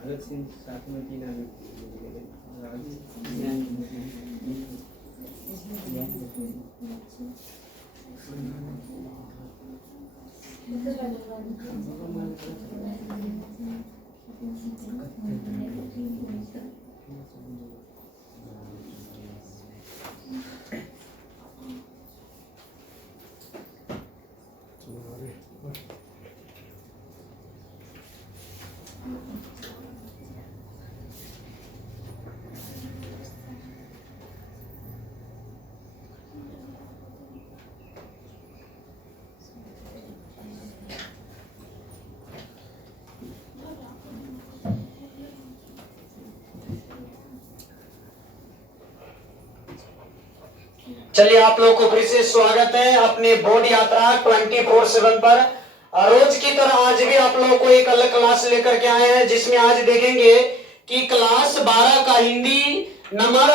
भगत सिंह साथ में तीन आदमी चलिए आप लोगों को फिर से स्वागत है अपने बोर्ड यात्रा 24/7 पर। रोज की तरह आज भी आप लोगों को एक अलग क्लास लेकर के आए हैं, जिसमें आज देखेंगे कि क्लास 12 का हिंदी नंबर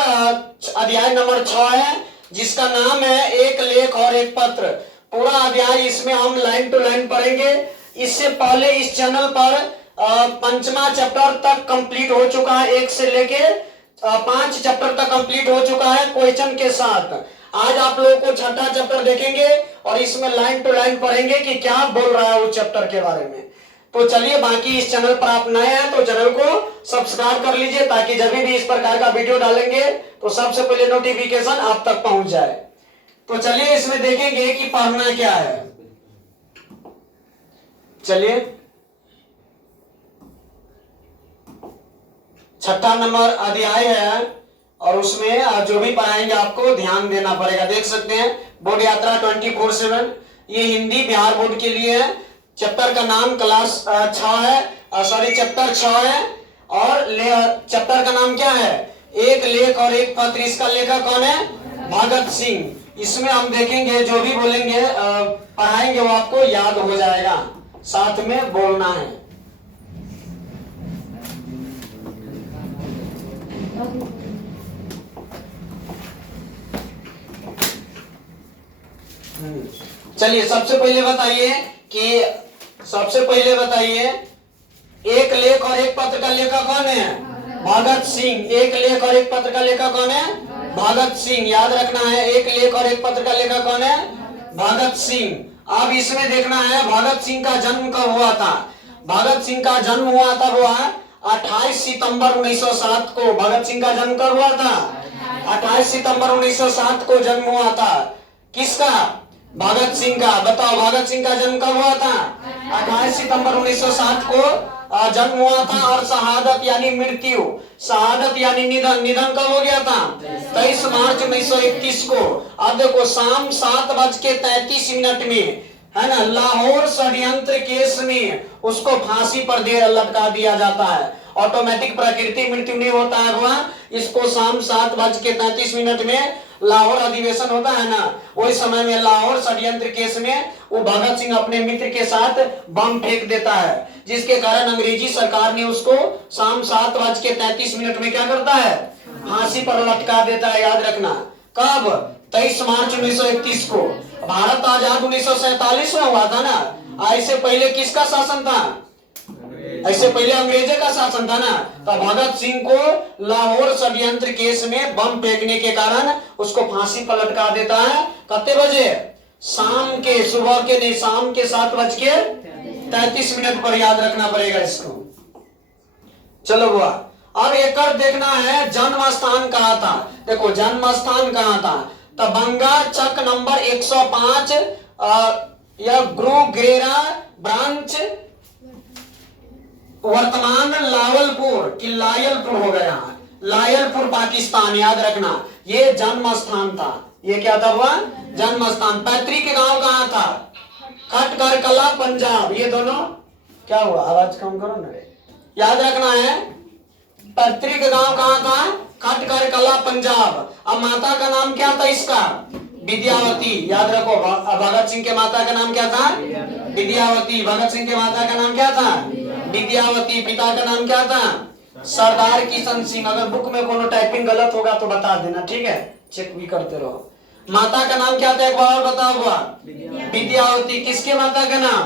अध्याय नंबर 6 है, जिसका नाम है एक लेख और एक पत्र। पूरा अध्याय इसमें हम लाइन टू लाइन पढ़ेंगे। इससे पहले इस चैनल पर 5वां चैप्टर तक कंप्लीट हो चुका है, 1 से लेके 5 चैप्टर तक कंप्लीट हो चुका है क्वेश्चन के साथ। आज आप लोगों को 6ठा चैप्टर देखेंगे और इसमें लाइन टू लाइन पढ़ेंगे कि क्या बोल रहा है उस चैप्टर के बारे में। तो चलिए, बाकी इस चैनल पर आप नए हैं तो चैनल को सब्सक्राइब कर लीजिए, ताकि जब भी इस प्रकार का वीडियो डालेंगे तो सबसे पहले नोटिफिकेशन आप तक पहुंच जाए। तो चलिए इसमें देखेंगे कि पढ़ना क्या है। चलिए, 6ठा नंबर अध्याय है और उसमें जो भी पढ़ाएंगे आपको ध्यान देना पड़ेगा। देख सकते हैं बोर्ड यात्रा 24/7, ये हिंदी बिहार बोर्ड के लिए है। चैप्टर का नाम क्लास 6 है, चैप्टर 6 है। और चैप्टर का नाम क्या है? एक लेख और एक पत्र। इसका लेखक कौन है? भगत सिंह। इसमें हम देखेंगे जो भी बोलेंगे पढ़ाएंगे वो आपको याद हो जाएगा, साथ में बोलना है। चलिए सबसे पहले बताइए एक लेख और एक पत्र का लेखक कौन है? भगत सिंह। एक लेख और एक पत्र का लेखक कौन है? भगत सिंह। याद रखना है, एक लेख और एक पत्र का लेखक कौन है? भगत सिंह। अब इसमें देखना है भगत सिंह का जन्म कब हुआ था। भगत सिंह का जन्म हुआ था 28 सितंबर 1907 को। भगत सिंह का जन्म कब हुआ था? 28 सितंबर 1907 को जन्म हुआ था। किसका? भगत सिंह का। बताओ भगत सिंह का जन्म कब हुआ था? 28 सितंबर 1907 को जन्म हुआ था। और शहादत यानी मृत्यु, शहादत यानी निधन कब हो गया था? 23 मार्च 1931 को। अब देखो शाम 7:33 में, है ना, लाहौर षड्यंत्र केस में उसको फांसी पर लटका दिया जाता है। ऑटोमेटिक प्राकृतिक मृत्यु नहीं होता है वह, इसको शाम 7:33 में लाहौर अधिवेशन होता है ना, वही समय में लाहौर षड्यंत्र केस में वो भगत सिंह अपने मित्र के साथ बम फेंक देता है, जिसके कारण अंग्रेजी सरकार ने उसको शाम 7:33 में क्या करता है? फांसी पर लटका देता है। याद रखना, कब? 23 मार्च 1931 को। भारत आजाद 1947 में हुआ था ना। ऐसे पहले किसका शासन था? ऐसे पहले अंग्रेजों का शासन था ना। तो भगत सिंह को लाहौर षड्यंत्र केस में बम फेंकने के कारण उसको फांसी पर लटका देता है। कितने बजे? शाम के, सुबह के नहीं, शाम के 7:33 पर। याद रखना पड़ेगा इसको। चलो बुआ, अब एक देखना है जन्म स्थान कहाँ था। देखो जन्म स्थान कहाँ था, तो बंगा चक नंबर 105 या गुरुग्रेरा ब्रांच, वर्तमान लावलपुर की लायलपुर हो गया। लायलपुर पाकिस्तान, याद रखना ये जन्म स्थान था। ये क्या था हुआ? जन्म स्थान। पैतृक गांव कहाँ था? खटकर कला पंजाब। ये दोनों क्या हुआ? आवाज कम करो ना। याद रखना है पैतृक गांव कहाँ था? खटकर कला पंजाब। अब माता का नाम क्या था इसका? विद्यावती। याद रखो भगत सिंह के माता का नाम क्या था? विद्यावती। भगत सिंह के माता का नाम क्या था? विद्यावती। पिता का नाम क्या था? सरदार किशन सिंह। अगर बुक में कोनो टाइपिंग गलत होगा तो बता देना, ठीक है? चेक भी करते रहो। माता का नाम क्या था एक बार और बताओ हुआ? विद्यावती। किसके माता का नाम?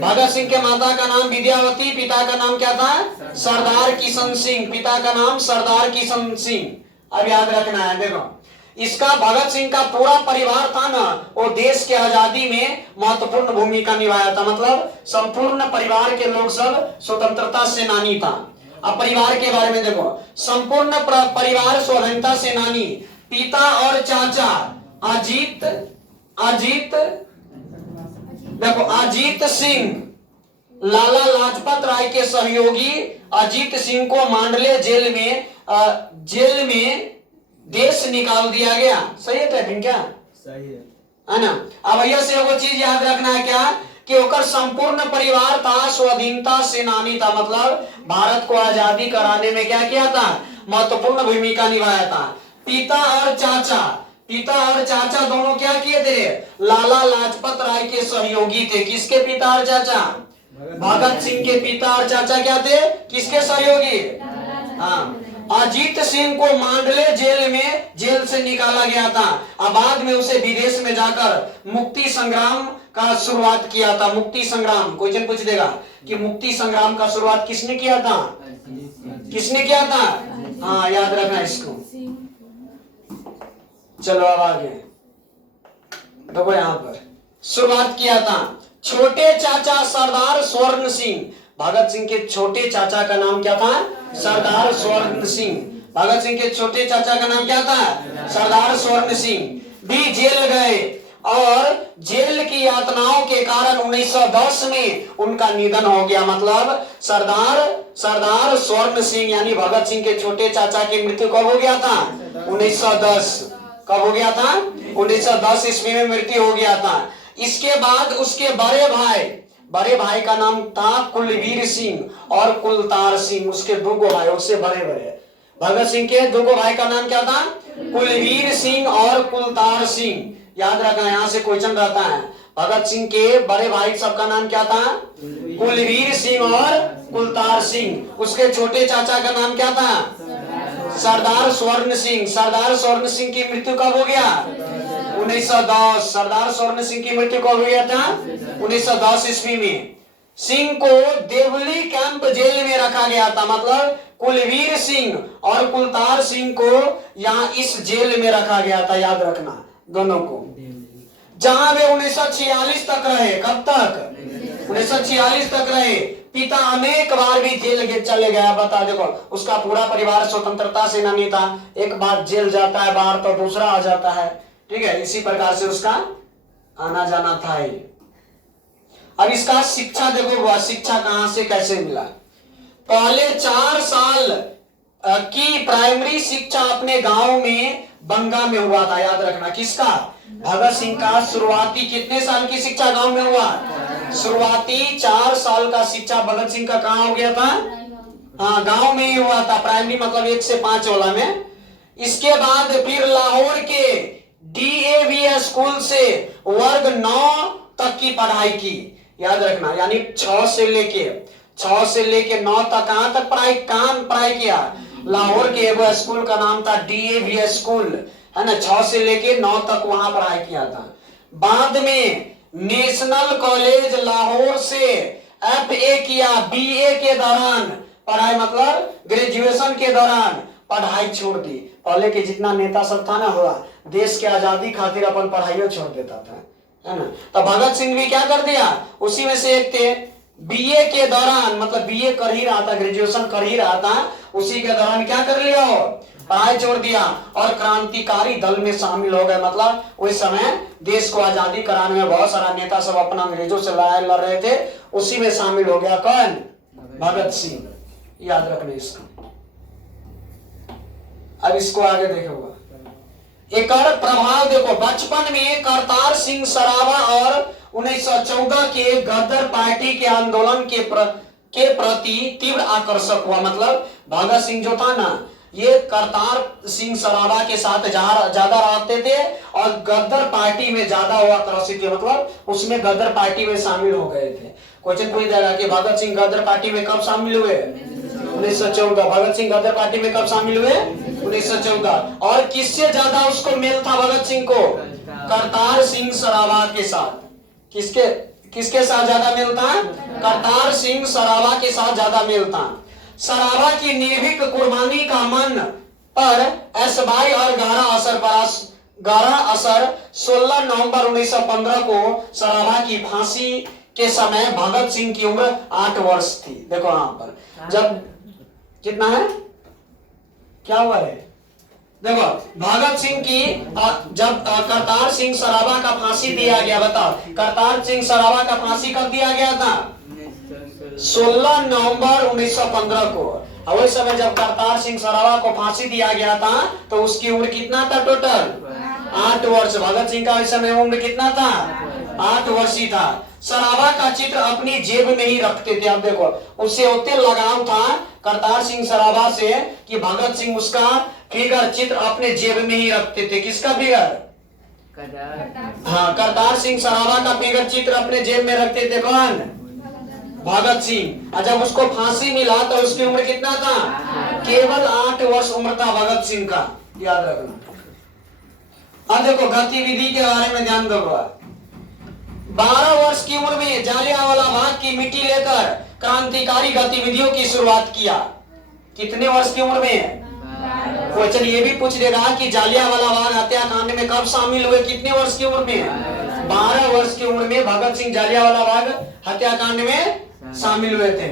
भगत सिंह के माता का नाम विद्यावती। पिता का नाम क्या था? सरदार किशन सिंह। पिता का नाम सरदार किशन सिंह। अब याद रखना है, देखो इसका भगत सिंह का पूरा परिवार था ना, वो देश के आजादी में महत्वपूर्ण भूमिका निभाया था। मतलब संपूर्ण परिवार के लोग सब स्वतंत्रता सेनानी था। अब परिवार के बारे में देखो, संपूर्ण परिवार स्वतंत्रता सेनानी। पिता और चाचा अजीत सिंह लाला लाजपत राय के सहयोगी अजीत सिंह को मांडले जेल में देश निकाल दिया गया। सही है टाइपिंग क्या? सही है ना? अब भैया से वो चीज याद रखना है क्या कि ओकर संपूर्ण परिवार था स्वाधीनता सेनानी था। मतलब भारत को आजादी कराने में क्या किया था? महत्वपूर्ण भूमिका निभाया था। पिता और चाचा दोनों क्या किए थे? लाला लाजपत राय के सहयोगी थे। किसके पिता और चाचा? भगत सिंह के पिता और चाचा क्या थे? किसके सहयोगी? हाँ, अजीत सिंह को मांडले जेल से निकाला गया था। अब बाद में उसे विदेश में जाकर मुक्ति संग्राम का शुरुआत किया था। मुक्ति संग्राम क्वेश्चन पूछ देगा कि मुक्ति संग्राम का शुरुआत किसने किया था? किसने किया था? हाँ, याद रखना इसको। चलो अब आगे देखो, यहाँ पर शुरुआत किया था छोटे चाचा सरदार स्वर्ण सिंह। भगत सिंह के छोटे चाचा का नाम क्या था? सरदार स्वर्ण सिंह। भगत सिंह के छोटे चाचा का नाम क्या था? सरदार स्वर्ण सिंह भी जेल गए और जेल की यातनाओं के कारण 1910 में उनका निधन हो गया। मतलब सरदार स्वर्ण सिंह यानी भगत सिंह के छोटे चाचा की मृत्यु कब हो गया था? 1910। कब हो गया था? 1910 ईस्वी में मृत्यु हो गया था। इसके बाद उसके बड़े भाई का नाम था कुलवीर सिंह और कुलतार सिंह। उसके दो भाई, उससे बड़े भगत सिंह के दो भाई का नाम क्या था? कुलवीर सिंह और कुलतार सिंह। याद रखना, यहाँ से क्वेश्चन रहता है। भगत सिंह के बड़े भाई सबका नाम क्या था? कुलवीर सिंह और कुलतार सिंह। उसके छोटे चाचा का नाम क्या था? सरदार स्वर्ण सिंह। सरदार स्वर्ण सिंह की मृत्यु कब हो गया? 1910। सरदार स्वर्ण सिंह की मृत्यु कब हो गया था? 1910 ईस्वी में। सिंह को देवली कैंप जेल में रखा गया था। मतलब कुलवीर सिंह और कुलतार सिंह को यहाँ इस जेल में रखा गया था। याद रखना दोनों को, जहां वे 1946 तक रहे। कब तक? 1946 तक रहे। पिता अनेक बार भी जेल चले गया। बता देखो, उसका पूरा परिवार स्वतंत्रता सेनानी था। एक बार जेल जाता है बाहर तो दूसरा आ जाता है, ठीक है? इसी प्रकार से उसका आना जाना था ही। अब इसका शिक्षा देखो, वह शिक्षा कहां से कैसे मिला। पहले 4 साल की प्राइमरी शिक्षा अपने गांव में बंगा में हुआ था। याद रखना किसका? भगत सिंह का। शुरुआती कितने साल की शिक्षा गांव में हुआ? शुरुआती 4 साल का शिक्षा भगत सिंह का कहां हो गया था? हाँ, गांव में ही हुआ था। प्राइमरी मतलब 1 से 5 वाला में। इसके बाद फिर लाहौर के DAV स्कूल से वर्ग 9 तक की पढ़ाई की। याद रखना, यानी 6 से लेके 9 तक कहां तक पढ़ाई किया? लाहौर के एगो स्कूल का नाम था DAV स्कूल, है ना? 6 से लेके 9 तक वहां पढ़ाई किया था। बाद में नेशनल कॉलेज लाहौर से FA किया। BA के दौरान पढ़ाई, मतलब ग्रेजुएशन के दौरान पढ़ाई छोड़ दी। पहले के जितना नेता सब था ना, हुआ देश के आजादी खातिर अपन पढ़ाइयों छोड़ देता था, है ना? तो भगत सिंह भी क्या कर दिया? उसी में से एक थे। BA के दौरान, मतलब BA कर ही रहा था, ग्रेजुएशन कर ही रहा था, उसी के दौरान क्या कर लिया हो? पढ़ाई छोड़ दिया और क्रांतिकारी दल में शामिल हो गए। मतलब उस समय देश को आजादी कराने में बहुत सारा नेता सब अपना अंग्रेजों से लड़ाई लड़ रहे थे, उसी में शामिल हो गया। कौन? भगत सिंह। याद रखना इसको। अब इसको आगे देखो, एक और प्रभाव देखो। बचपन में करतार सिंह सरावा और 1914 के गदर पार्टी के आंदोलन के प्रति तीव्र आकर्षक हुआ। मतलब भगत सिंह जो था ना, ये करतार सिंह सरावा के साथ ज्यादा रहते थे और गदर पार्टी में ज्यादा हुआ आकर्षित थे। मतलब उसमें गदर पार्टी में शामिल हो गए थे। क्वेश्चन पूछ देगा कि भगत सिंह गदर पार्टी में कब शामिल हुए? 1914। भगत सिंह गदर पार्टी में कब शामिल हुए? 1914। और किससे ज्यादा उसको मेल था भगत सिंह को? करतार सिंह सरावा के साथ। किसके साथ ज्यादा मेल था? करतार सिंह सरावा के साथ ज्यादा मेल था। सरावा की निर्भीक कुर्बानी का मन पर ऐशबाई और गहरा असर 16 नवंबर 1915 को सरावा की फांसी के समय भगत सिंह की उम्र 8 वर्ष थी। देखो यहां पर जब कितना है, क्या हुआ है, देखो भगत सिंह की जब करतार सिंह सरावा का फांसी दिया गया, बताओ करतार सिंह सरावा का फांसी कब दिया गया था? 16 नवंबर 1915 को। और उस समय जब करतार सिंह सरावा को फांसी दिया गया था तो उसकी उम्र कितना था? टोटल 8 वर्ष। भगत सिंह का इस समय उम्र कितना था? 8 वर्ष ही था। सरावा का चित्र अपनी जेब में ही रखते थे। अब देखो उससे उतने लगाव था करतार सिंह सरावा से कि भगत सिंह उसका फिगर चित्र अपने जेब में ही रखते थे। किसका फिगर? हाँ, करतार सिंह सरावा का फिगर चित्र अपने जेब में रखते थे। कौन? भगत सिंह। जब उसको फांसी मिला तो उसकी उम्र कितना था? केवल 8 वर्ष उम्र था भगत सिंह का, याद रखना। अब देखो गतिविधि के बारे में ध्यान दो। 12 वर्ष की उम्र में जालियांवाला बाग की मिट्टी लेकर क्रांतिकारी गतिविधियों की शुरुआत किया। कितने वर्ष की उम्र में? क्वेश्चन ये भी पूछ देगा कि जालियांवाला बाग हत्याकांड में कब शामिल हुए? कितने वर्ष की उम्र में? 12 वर्ष की उम्र में भगत सिंह जालियांवाला बाग हत्याकांड में शामिल हुए थे।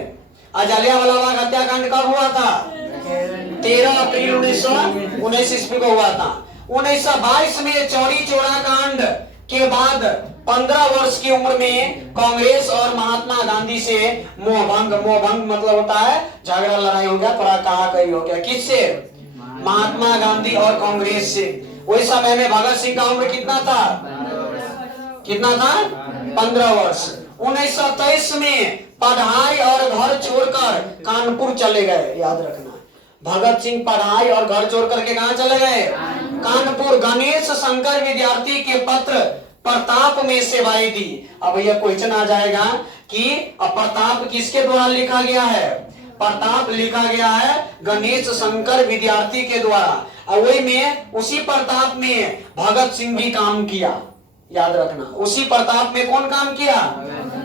जालियांवाला बाग हत्याकांड कब हुआ था? 13 अप्रैल 1919 ईस्वी को हुआ था। 1922 में चौरी चौरा कांड के बाद 15 वर्ष की उम्र में कांग्रेस और महात्मा गांधी से मोहभंग मतलब होता है झगड़ा लड़ाई हो गया, थोड़ा कहा कहीं हो गया। किससे? महात्मा गांधी और कांग्रेस से। वही समय में भगत सिंह का उम्र कितना था? कितना था? 15 वर्ष। 1923 में पढ़ाई और घर छोड़कर कानपुर चले गए, याद रखना। भगत सिंह पढ़ाई और घर छोड़ करके कहां चले गए? कानपुर। गणेश शंकर विद्यार्थी के पत्र प्रताप में सेवाएं दी। अब यह क्वेश्चन आ जाएगा कि प्रताप किसके द्वारा लिखा गया है? प्रताप लिखा गया है गणेश शंकर विद्यार्थी के द्वारा। वही में उसी प्रताप में भगत सिंह भी काम किया, याद रखना। उसी प्रताप में कौन काम किया?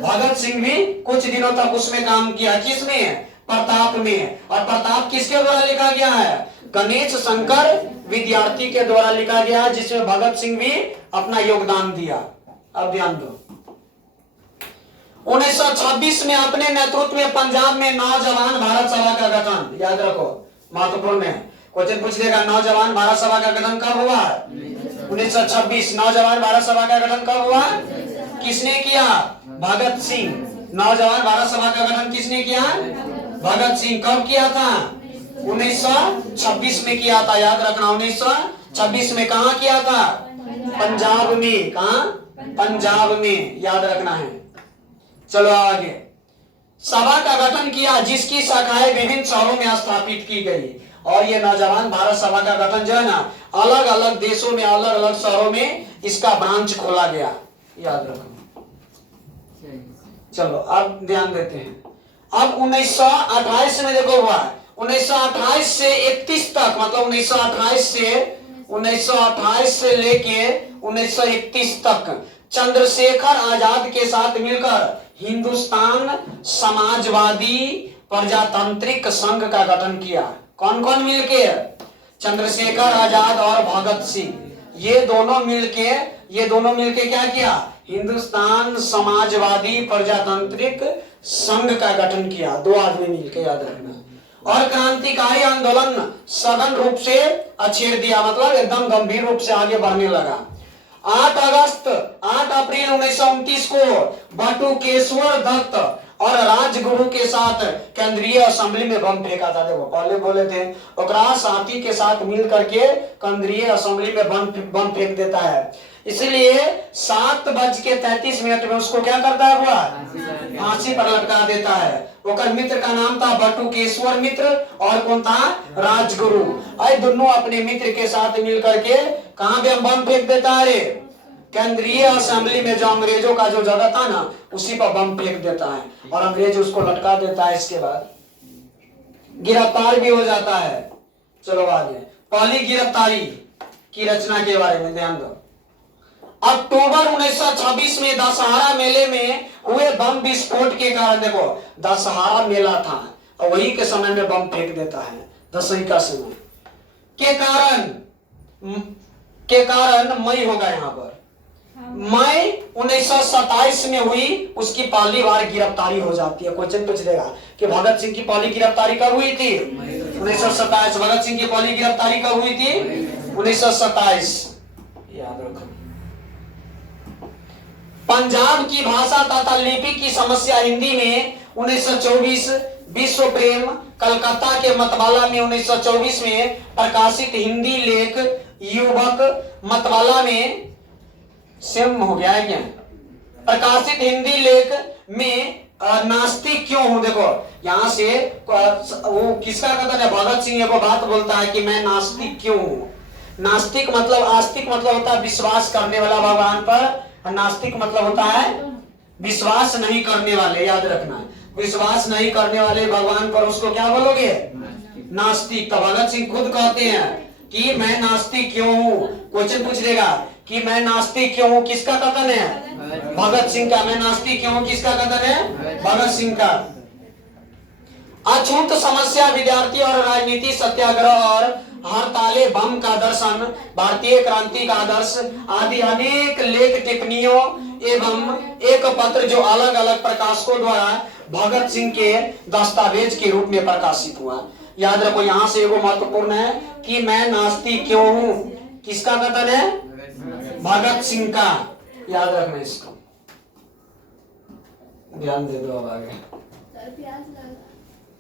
भगत सिंह भी कुछ दिनों तक उसमें काम किया। किसमें? प्रताप में। और प्रताप किसके द्वारा लिखा गया है? गणेश शंकर विद्यार्थी के द्वारा लिखा गया है, जिसमें भगत सिंह भी अपना योगदान दिया। अब ध्यान दो। 1926 में अपने नेतृत्व में पंजाब में नौजवान भारत सभा का गठन, याद रखो, महत्वपूर्ण है। क्वेश्चन पूछ लेगा नौजवान भारत सभा का गठन कब हुआ? 1926। नौजवान भारत सभा का गठन कब हुआ? किसने किया? भगत सिंह। नौजवान भारत सभा का गठन किसने किया? भगत सिंह। कब किया था? 1926 में किया था, याद रखना। 1926 में कहा किया था? पंजाब में। कहा? पंजाब में, याद रखना है। चलो आगे। सभा का गठन किया जिसकी शाखाएं विभिन्न शहरों में स्थापित की गई। और ये नौजवान भारत सभा का गठन जो है ना, अलग अलग देशों में अलग अलग शहरों में इसका ब्रांच खोला गया, याद रखना। चलो अब ध्यान देते हैं। अब 1928 में देखो हुआ 1928 से 31 तक, मतलब 1928 से लेके 1931 तक चंद्रशेखर आजाद के साथ मिलकर हिंदुस्तान समाजवादी प्रजातांत्रिक संघ का गठन किया। कौन कौन मिलके? चंद्रशेखर आजाद और भगत सिंह। ये दोनों मिलके क्या किया? हिंदुस्तान समाजवादी प्रजातांत्रिक संघ का गठन किया। 2 आदमी मिलके, याद रखना। और क्रांतिकारी आंदोलन सघन रूप से छेड़ दिया, मतलब एकदम गंभीर रूप से आगे बढ़ने लगा। 8 अप्रैल 1929 को बटुकेश्वर दत्त और राजगुरु के साथ केंद्रीय असेंबली में बम फेंका था। देखो पहले बोले थे ओकरा साथी के साथ मिल करके केंद्रीय असेंबली में बम फेंक देता है। इसलिए 7:33 में उसको क्या करता है हुआ, फांसी पर लटका देता है। ओकर मित्र का नाम था बटुकेश्वर मित्र और कौन था, राजगुरु। अरे दोनों अपने मित्र के साथ मिल करके कहां पे बम फेंक देता है रे, केंद्रीय असेंबली में, जो अंग्रेजों का जो जगह था ना उसी पर बम फेंक देता है और अंग्रेज उसको लटका देता है। इसके बाद गिरफ्तार भी हो जाता है। चलो आगे, पहली गिरफ्तारी की रचना के बारे में ध्यान दो। अक्टूबर 1926 में दशहरा मेले में हुए बम विस्फोट के कारण, देखो दशहरा मेला था और वही के समय में बम फेंक देता है, दशहरी का समय के कारण मई होगा यहाँ पर, मई 1927 में हुई उसकी पहली बार गिरफ्तारी हो जाती है। क्वेश्चन पूछ देगा कि भगत सिंह की पहली गिरफ्तारी कब हुई थी, 1927। भगत सिंह की पहली गिरफ्तारी कब हुई थी, 1927, याद रखो। पंजाब की भाषा तथा लिपि की समस्या हिंदी में 1924, विश्व प्रेम कलकत्ता के मतवाला में 1924 में प्रकाशित हिंदी लेख युवक मतवाला में सेम हो गया है क्या, प्रकाशित हिंदी लेख में नास्तिक क्यों हूं, देखो यहां से वो किसका कथन है, भगत सिंह को बात बोलता है कि मैं नास्तिक क्यों हूं। नास्तिक मतलब, आस्तिक मतलब होता है विश्वास करने वाला भगवान पर, नास्तिक मतलब होता है विश्वास नहीं करने वाले, याद रखना, विश्वास नहीं करने वाले भगवान पर उसको क्या बोलोगे, नास्तिक। तो भगत सिंह खुद कहते हैं कि मैं नास्तिक क्यों हूं। क्वेश्चन पूछ देगा कि मैं नास्तिक क्यों हूं, किसका कथन है, भगत सिंह का। मैं नास्तिक क्यों हूं, किसका कथन है, भगत सिंह का। अछूत समस्या, विद्यार्थी और राजनीति, सत्याग्रह और हड़ताले, बम का दर्शन, भारतीय क्रांति का आदर्श आदि अनेक लेख टिप्पणियों एवं एक पत्र जो अलग अलग प्रकाशकों द्वारा भगत सिंह के दस्तावेज के रूप में प्रकाशित हुआ। याद रखो यहाँ से एगो महत्वपूर्ण है कि मैं नास्तिक क्यों हूं, किसका कथन है, भगत सिंह का। याद रखना इसको, ध्यान दे दो। अब आगे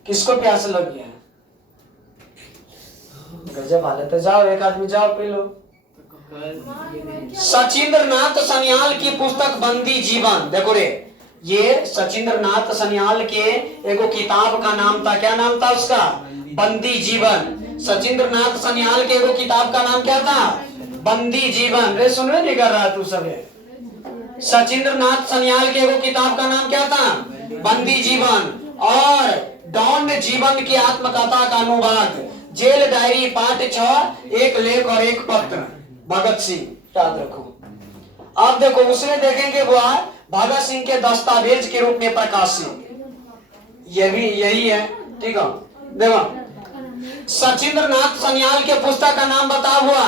किसको प्यास लग गया, गजब हालत है, जाओ एक आदमी जाओ पी लो। सचिंद्र नाथ सन्याल की पुस्तक बंदी जीवन, देखो रे ये सचिंद्र नाथ सन्याल के एगो किताब का नाम था, क्या नाम था उसका, बंदी जीवन। सचिंद्र नाथ सन्याल के एगो किताब का नाम क्या था, बंदी जीवन। रे सुनवे नहीं कर रहा तू सबे, सचिंद्र नाथ सन्याल के एगो किताब का नाम क्या था, बंदी जीवन। और डॉन जीवन की आत्मकथा का अनुवाद, जेल डायरी पार्ट 6, एक लेख और एक पत्र, भगत सिंह। याद रखो। अब देखो उसमें देखेंगे वो भगत सिंह के दस्तावेज के रूप में प्रकाशित, ये भी यही है, ठीक है। देखो सचिंद्र नाथ सन्याल के पुस्तक का नाम बता हुआ,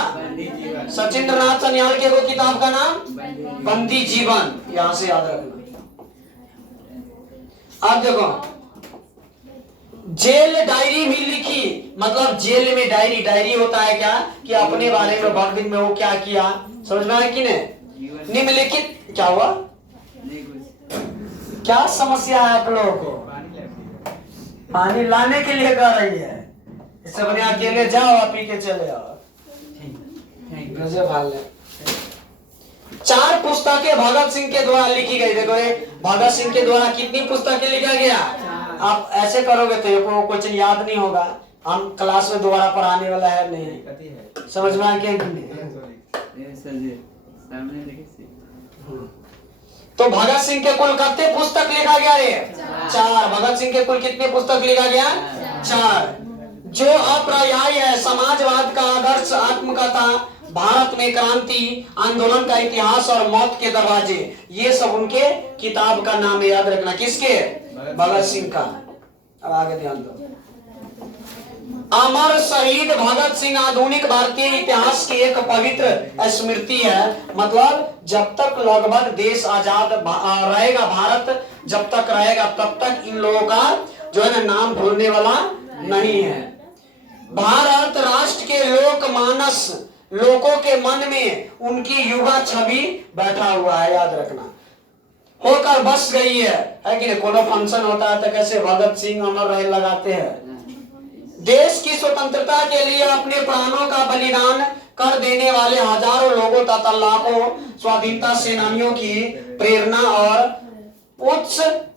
सचिंद्र नाथ सन्याल के वो किताब का नाम बंदी जीवन, यहां से याद रखना। अब देखो जेल डायरी भी लिखी, मतलब जेल में डायरी, डायरी होता है क्या कि अपने बारे में बहुत दिन में वो क्या किया, समझ में आया कि नहीं। निम्नलिखित क्या हुआ, क्या समस्या है आप लोगों को, पानी लाने के लिए कह रही है, इससे बने अकेले जाओ आप पी के चले आओ। चार पुस्तकें भगत सिंह के द्वारा लिखी गई। देखो भगत सिंह के द्वारा कितनी पुस्तकें लिखा गया, आप ऐसे करोगे तो क्वेश्चन याद नहीं होगा, हम क्लास में दोबारा पढ़ाने वाला है नहीं, समझ में आ गया कि नहीं। तो भगत सिंह के कुल कितने पुस्तक लिखा गया रे, 4। भगत सिंह के कुल कितने पुस्तक लिखा गया, 4। जो अपर्याय है, समाजवाद का आदर्श, आत्मकथा, भारत में क्रांति आंदोलन का इतिहास और मौत के दरवाजे, ये सब उनके किताब का नाम है। याद रखना किसके, भगत सिंह का। अब आगे ध्यान दो। अमर शहीद भगत सिंह आधुनिक भारतीय इतिहास की एक पवित्र स्मृति है। मतलब जब तक लगभग देश आजाद रहेगा, भारत जब तक रहेगा तब तक इन लोगों का जो है ना नाम भूलने वाला नहीं है। भारत राष्ट्र के लोकमानस, लोगों के मन में उनकी युवा छवि बैठा हुआ है। याद रखना होकर बस गई है कि नहीं? कोनो फंक्शन होता है तो कैसे भगत सिंह अमर रहे लगाते हैं। देश की स्वतंत्रता के लिए अपने प्राणों का बलिदान कर देने वाले हजारों लोगों तथा लाखों स्वाधीनता सेनानियों की प्रेरणा और उत्सर्ग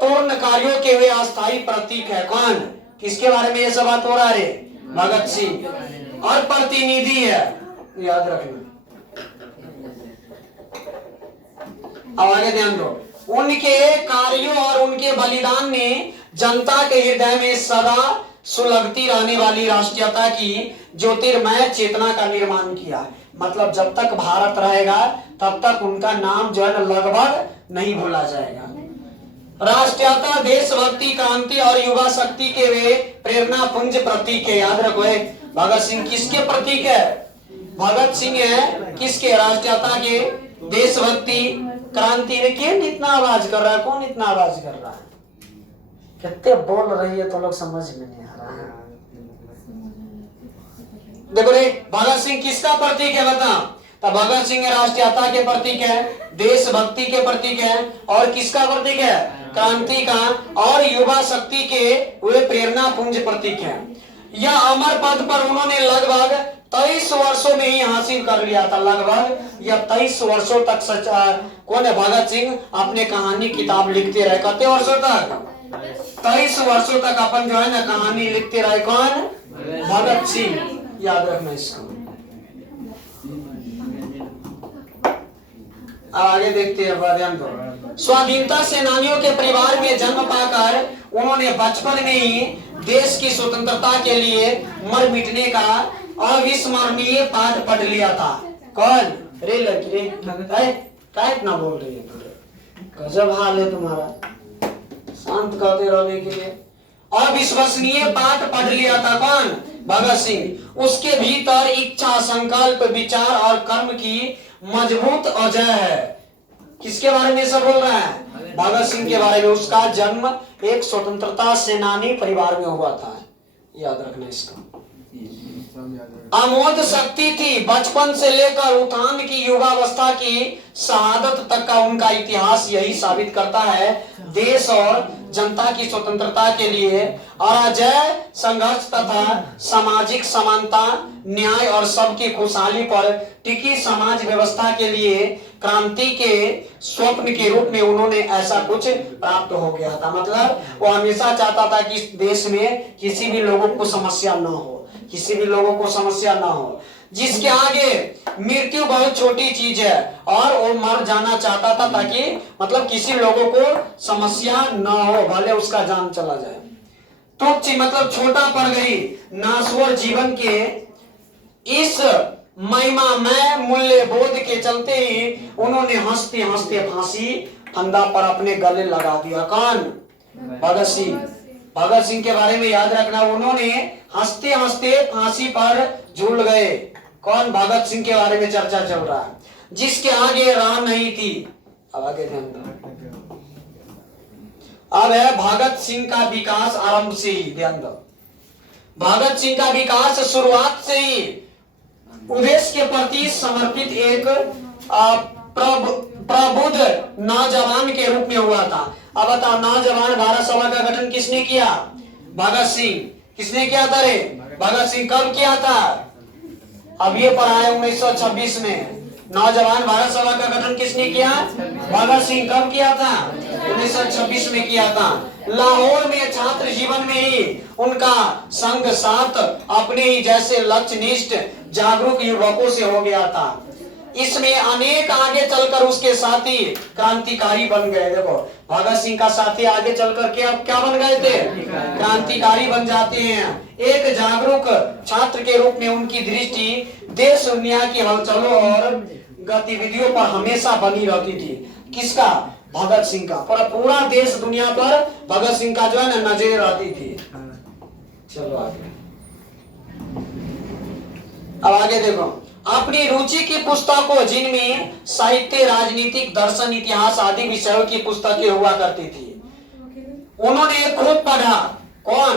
पूर्ण कार्यों के वे अस्थायी प्रतीक है। कौन? किसके बारे में ये सब बात हो रहा है? भगत सिंह। और प्रतिनिधि है, याद रखना। अब आगे ध्यान दो। उनके कार्यों और उनके बलिदान ने जनता के हृदय में सदा सुलगती रहने वाली राष्ट्रीयता की ज्योतिर्मय चेतना का निर्माण किया। मतलब जब तक भारत रहेगा तब तक उनका नाम जो है ना लगभग नहीं भूला जाएगा। राष्ट्रीयता, देशभक्ति, क्रांति और युवा शक्ति के वे प्रेरणा पुंज प्रतीक है। याद रखो, भगत सिंह किसके प्रतीक है? भगत सिंह है किसके? राष्ट्रीयता के, देशभक्ति, क्रांति। ने कौन इतना आवाज कर रहा है? कौन इतना आवाज कर रहा है? कितने बोल रही है तो लोग समझ में नहीं आ रहा है। देखो रे, भगत सिंह किसका प्रतीक है बता? तो भगत सिंह राष्ट्रीयता के प्रतीक है, देशभक्ति के प्रतीक है, और किसका प्रतीक है? क्रांति का और युवा शक्ति के वे प्रेरणा पुंज प्रतीक है। यह अमर पद पर उन्होंने लगभग 23 वर्षों में ही हासिल कर लिया था। लगभग यह 23 वर्षों तक कौन है? भगत सिंह अपने कहानी किताब लिखते रहे। कितने वर्षों तक? 23 वर्षों तक अपन जो है ना कहानी लिखते रहे। कौन? भगत सिंह। याद रखना इसको। आगे देखते हैं, ध्यान दो। स्वाधीनता सेनानियों के परिवार में जन्म पाकर उन्होंने बचपन में ही देश की स्वतंत्रता के लिए मर मिटने का अविस्मरणीय पाठ पढ़ लिया था। कौन? रे लड़की रे, क्या इतना बोल रही है? गजब हाल है तुम्हारा, शांत करते रहने के लिए। अविश्वसनीय पाठ पढ़ लिया था। कौन? भगत सिंह। उसके भीतर इच्छा, संकल्प, विचार और कर्म की मजबूत अजय है। किसके बारे में सब बोल रहा है? भगत सिंह के बारे में। उसका जन्म एक स्वतंत्रता सेनानी परिवार में हुआ था। याद रखना इसका। अमोद शक्ति थी। बचपन से लेकर उत्थान की युवावस्था की शहादत तक का उनका इतिहास यही साबित करता है। देश और जनता की स्वतंत्रता के लिए अजय संघर्ष तथा सामाजिक समानता, न्याय और सबकी खुशहाली पर टिकी समाज व्यवस्था के लिए क्रांति के स्वप्न के रूप में उन्होंने ऐसा कुछ प्राप्त हो गया था। मतलब वो हमेशा चाहता था कि इस देश में किसी भी लोगों को समस्या न हो, किसी भी लोगों को समस्या ना हो। जिसके आगे मृत्यु बहुत छोटी चीज है, और वो मर जाना चाहता था ताकि मतलब किसी लोगों को समस्या ना हो, भले उसका जान चला जाए। तुच्छ मतलब छोटा पड़ गई नाश्वर जीवन के इस महिमा में मूल्य बोध के चलते ही उन्होंने हंसते हंसते फांसी फंदा पर अपने गले लगा दिया। कौन? भगत सिंह। भगत सिंह के बारे में याद रखना, उन्होंने हंसते हंसते फांसी पर झूल गए। कौन? भगत सिंह के बारे में चर्चा चल रहा है, जिसके आगे राह नहीं थी। अब आगे ध्यान दो। अब है भगत सिंह का विकास आरंभ से ही। ध्यान दो, भगत सिंह का विकास शुरुआत से ही उद्देश्य के प्रति समर्पित एक प्रबुद्ध नौजवान के रूप में हुआ था। अब बताओ, नौजवान भारत सभा का गठन किसने किया? भगत सिंह। किसने किया था रे? भगत सिंह। कब किया था? अब ये पढ़ा है 1926 में। नौजवान भारत सभा का गठन किसने किया? भगत सिंह। कब किया था? 1926 में किया था। लाहौर में छात्र जीवन में ही उनका संग साथ अपने ही जैसे लक्ष्यनिष्ठ जागरूक युवकों से हो गया था। इसमें अनेक आगे चलकर उसके साथी क्रांतिकारी बन गए। देखो, भगत सिंह का साथी आगे चलकर क्या बन गए थे? क्रांतिकारी बन जाते हैं। एक जागरूक छात्र के रूप में उनकी दृष्टि देश दुनिया की हलचलों और गतिविधियों पर हमेशा बनी रहती थी। किसका? भगत सिंह का। पर पूरा देश दुनिया पर भगत सिंह का जो है ना नजर रहती थी। चलो आगे। अब आगे देखो, अपनी रुचि की पुस्तकों जिनमें साहित्य, राजनीतिक, दर्शन, इतिहास आदि विषयों की पुस्तकें हुआ करती थी, उन्होंने खूब पढ़ा। कौन?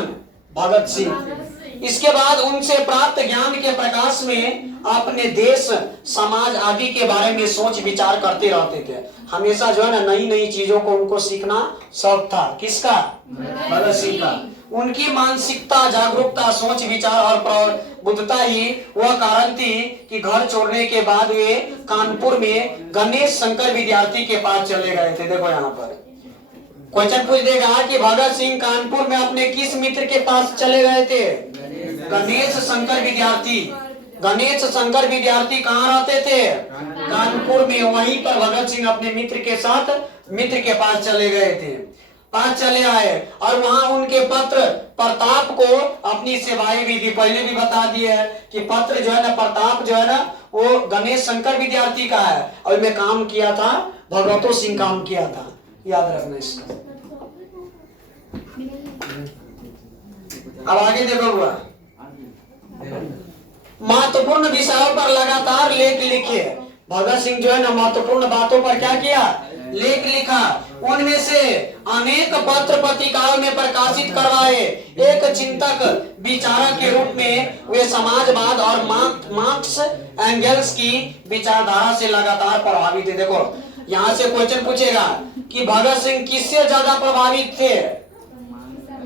भगत सिंह। इसके बाद उनसे प्राप्त ज्ञान के प्रकाश में अपने देश समाज आदि के बारे में सोच विचार करते रहते थे। हमेशा जो है ना नई नई चीजों को उनको सीखना शौक था। किसका? भगत सिंह का। उनकी मानसिकता, जागरूकता, सोच विचार और प्रबुद्धता ही वह कारण थी कि घर छोड़ने के बाद वे कानपुर में गणेश शंकर विद्यार्थी के पास चले गए थे। देखो यहाँ पर क्वेश्चन पूछ देगा कि भगत सिंह कानपुर में अपने किस मित्र के पास चले गए थे? गणेश शंकर विद्यार्थी। गणेश शंकर विद्यार्थी कहाँ रहते थे? कानपुर में। वहीं पर भगत सिंह अपने मित्र के साथ मित्र के पास चले गए थे, पास चले आए और वहां उनके पत्र प्रताप को अपनी सेवाएं भी दी। पहले भी बता दिए है कि पत्र जो है ना प्रताप जो है ना वो गणेश शंकर विद्यार्थी का है और मैं काम किया था, भगवतो सिंह काम किया था। याद रखना इसका। अब आगे देखो हुआ महत्वपूर्ण विषयों पर लगातार लेख लिखे। भगत सिंह जो है ना महत्वपूर्ण बातों पर क्या किया? लेख लिखा। उनमें से अनेक पत्र पत्रिकाओं में प्रकाशित करवाए। एक चिंतक विचारक के रूप में वे समाजवाद और मार्क्स एंगल्स की विचारधारा से लगातार प्रभावित थे। देखो यहाँ से क्वेश्चन पूछेगा कि भगत सिंह किससे ज्यादा प्रभावित थे?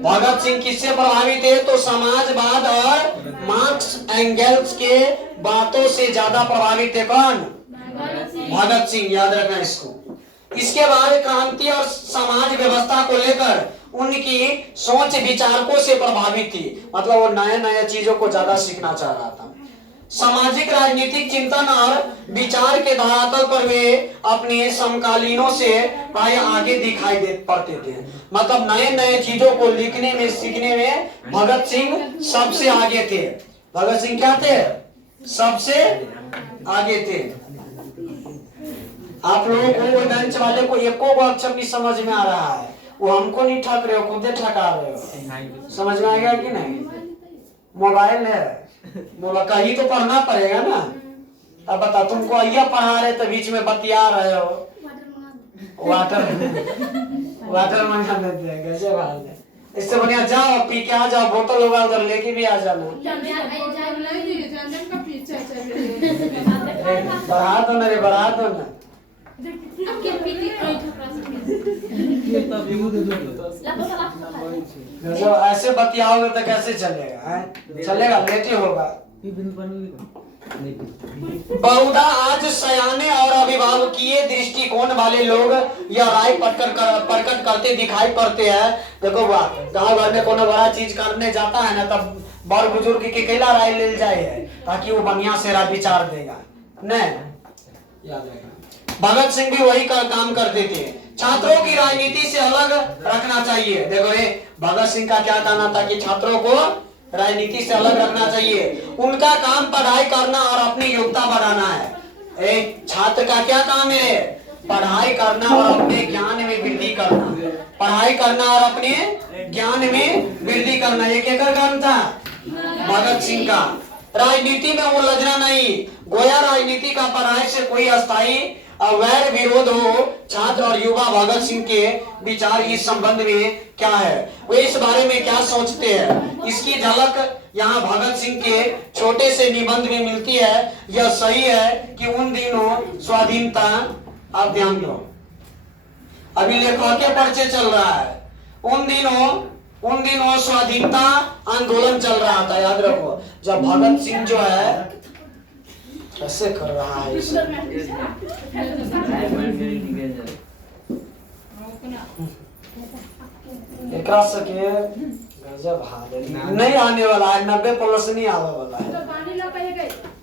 भगत सिंह किससे प्रभावित थे? तो समाजवाद और मार्क्स एंगल्स के बातों से ज्यादा प्रभावित थे। कौन? भगत सिंह। याद रखना इसको। इसके बाद क्रांति और समाज व्यवस्था को लेकर उनकी सोच विचारकों से प्रभावित थी। मतलब वो नए नए चीजों को ज्यादा सीखना चाह रहा था। सामाजिक राजनीतिक चिंतन और विचार के धरातल पर वे अपने समकालीनों से प्राय आगे दिखाई दे पड़ते थे। मतलब नए नए चीजों को लिखने में, सीखने में भगत सिंह सबसे आगे थे। भगत सिंह क्या थे? सबसे आगे थे। आप लोगों को बेंच वाले को एको अक्षर भी समझ में आ रहा है? वो हमको नहीं ठग रहे हो, खुद ठगा रहे हो। समझ में आएगा कि नहीं? मोबाइल है, मोबाइल कहीं तो पढ़ना पड़ेगा ना। अब बता, तुमको अय्या पढ़ा रहे तो बीच में बतिया रहे हो। वाटर मंगा देते हैं। कैसे बात है? इससे बढ़िया जाओ पी के आ जाओ, बोतल होगा उधर लेके भी आ जाना। बढ़ा दो ना रे, बढ़ा दो ना। जब ऐसे बतियाओगे तो कैसे चलेगा? है चलेगा? लेट ही होगा। बहुधा आज सयाने और अभिभावकीय दृष्टिकोण वाले लोग यह राय प्रकट करते दिखाई पड़ते हैं। देखो गाँव घर में कोनो बड़ा चीज करने जाता है ना, तब बड़ बुजुर्ग की केला राय ले जाए ताकि वो बढ़िया से राय विचार देगा। नहीं, याद रखना। भगत सिंह भी वही काम करते थे। छात्रों की राजनीति से अलग रखना चाहिए। देखो ये भगत सिंह का क्या कहना था कि छात्रों को राजनीति से अलग रखना चाहिए। उनका काम पढ़ाई करना और अपनी योग्यता बढ़ाना है। एक छात्र का क्या काम है? पढ़ाई करना और अपने ज्ञान में वृद्धि करना। पढ़ाई करना और अपने ज्ञान में वृद्धि करना, ये क्या काम था? भगत सिंह का। राजनीति में उलझना नहीं। गोया राजनीति का पढ़ाई से कोई अस्थायी वैर विरोध हो। छात्र और युवा भगत सिंह के विचार इस संबंध में क्या है, वे इस बारे में क्या सोचते हैं, इसकी झलक यहाँ भगत सिंह के छोटे से निबंध में मिलती है। यह सही है कि उन दिनों स्वाधीनता, आप ध्यान दो, अभी लेखक के परिचय चल रहा है। उन दिनों स्वाधीनता आंदोलन चल रहा था। याद रखो, जब भगत सिंह जो है कैसे कर रहा है इसे? एकरा सके गजब हाल है। नहीं आने वाला है, 90+ नहीं आने वाला है।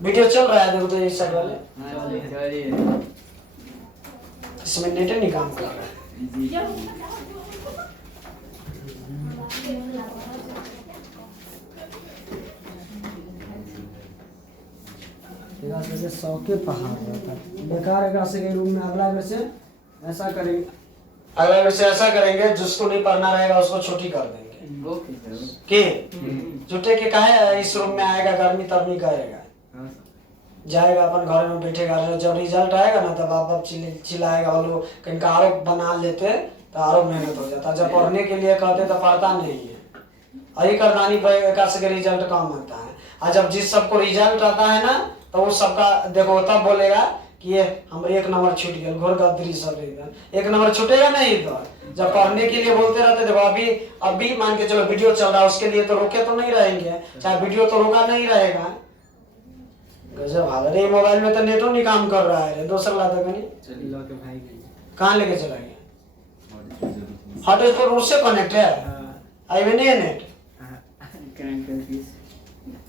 वीडियो चल रहा है, देखो तो इस साइड वाले इसमें नेट नहीं काम कर रहा है। सौ के पहाड़ रहता है बेकार। अगर से रूम में अगला घर से ऐसा करेंगे, अगला घर से ऐसा करेंगे, जिसको नहीं पढ़ना रहेगा उसको छुट्टी कर देंगे। के झूठे के काहे इस रूम में आएगा, गर्मी तरमी करेगा, जाएगा अपन घर में बैठेगा। जब रिजल्ट आएगा ना तब आप चिल्लाएगा। वो लोग कहीं आरोप बना लेते तो आरोप मेहनत हो जाता। जब पढ़ने के लिए कहते तो पढ़ता नहीं है। और करदानी का से रिजल्ट कम आता है। और जब जिस सबको रिजल्ट आता है ना तो वो सबका देखो तब बोलेगा कि ये हम 1 नंबर छूट गया, घोर गद्दी सब एकदम 1 नंबर छूटेगा नहीं। तो जब पढ़ने के लिए बोलते रहते देखो अभी मान के चलो वीडियो चल रहा है उसके लिए तो रोके तो नहीं रहेंगे, चाहे वीडियो तो रोका नहीं रहेगा। गजब हाल है। मोबाइल में तो नेटो नहीं काम कर रहा है, दूसरा ला दो नहीं कहाँ लेके चला गया? हॉटस्पॉट उससे कनेक्ट है, आई में नहीं है नेट।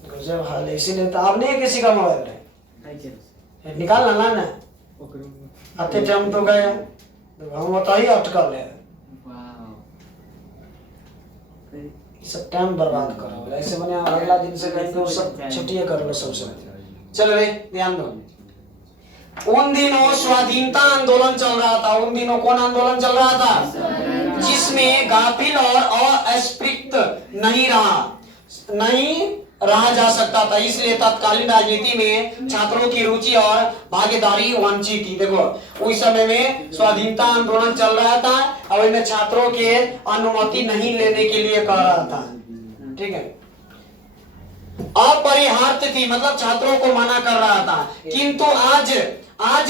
गजब हाल है, इसीलिए तो आप नहीं किसी का मोबाइल है निकालना लाना आते टाइम तो गए हम बता ही अटकल है। सब टाइम बर्बाद करो ऐसे मैंने अगला दिन से कहीं तो सब छुट्टियां कर लो सबसे। चलो रे ध्यान दो। उन दिनों स्वाधीनता आंदोलन चल रहा था। उन दिनों कौन आंदोलन चल रहा था? जिसमें गाफिल और अस्पृश्य नहीं रहा जा सकता था, इसलिए तत्कालीन राजनीति में छात्रों की रुचि और भागीदारी वांछित थी। देखो उस समय में स्वाधीनता आंदोलन चल रहा था और इनमें छात्रों के अनुमति नहीं लेने के लिए कह रहा था। ठीक है, अपरिहार्य थी मतलब छात्रों को मना कर रहा था। किंतु आज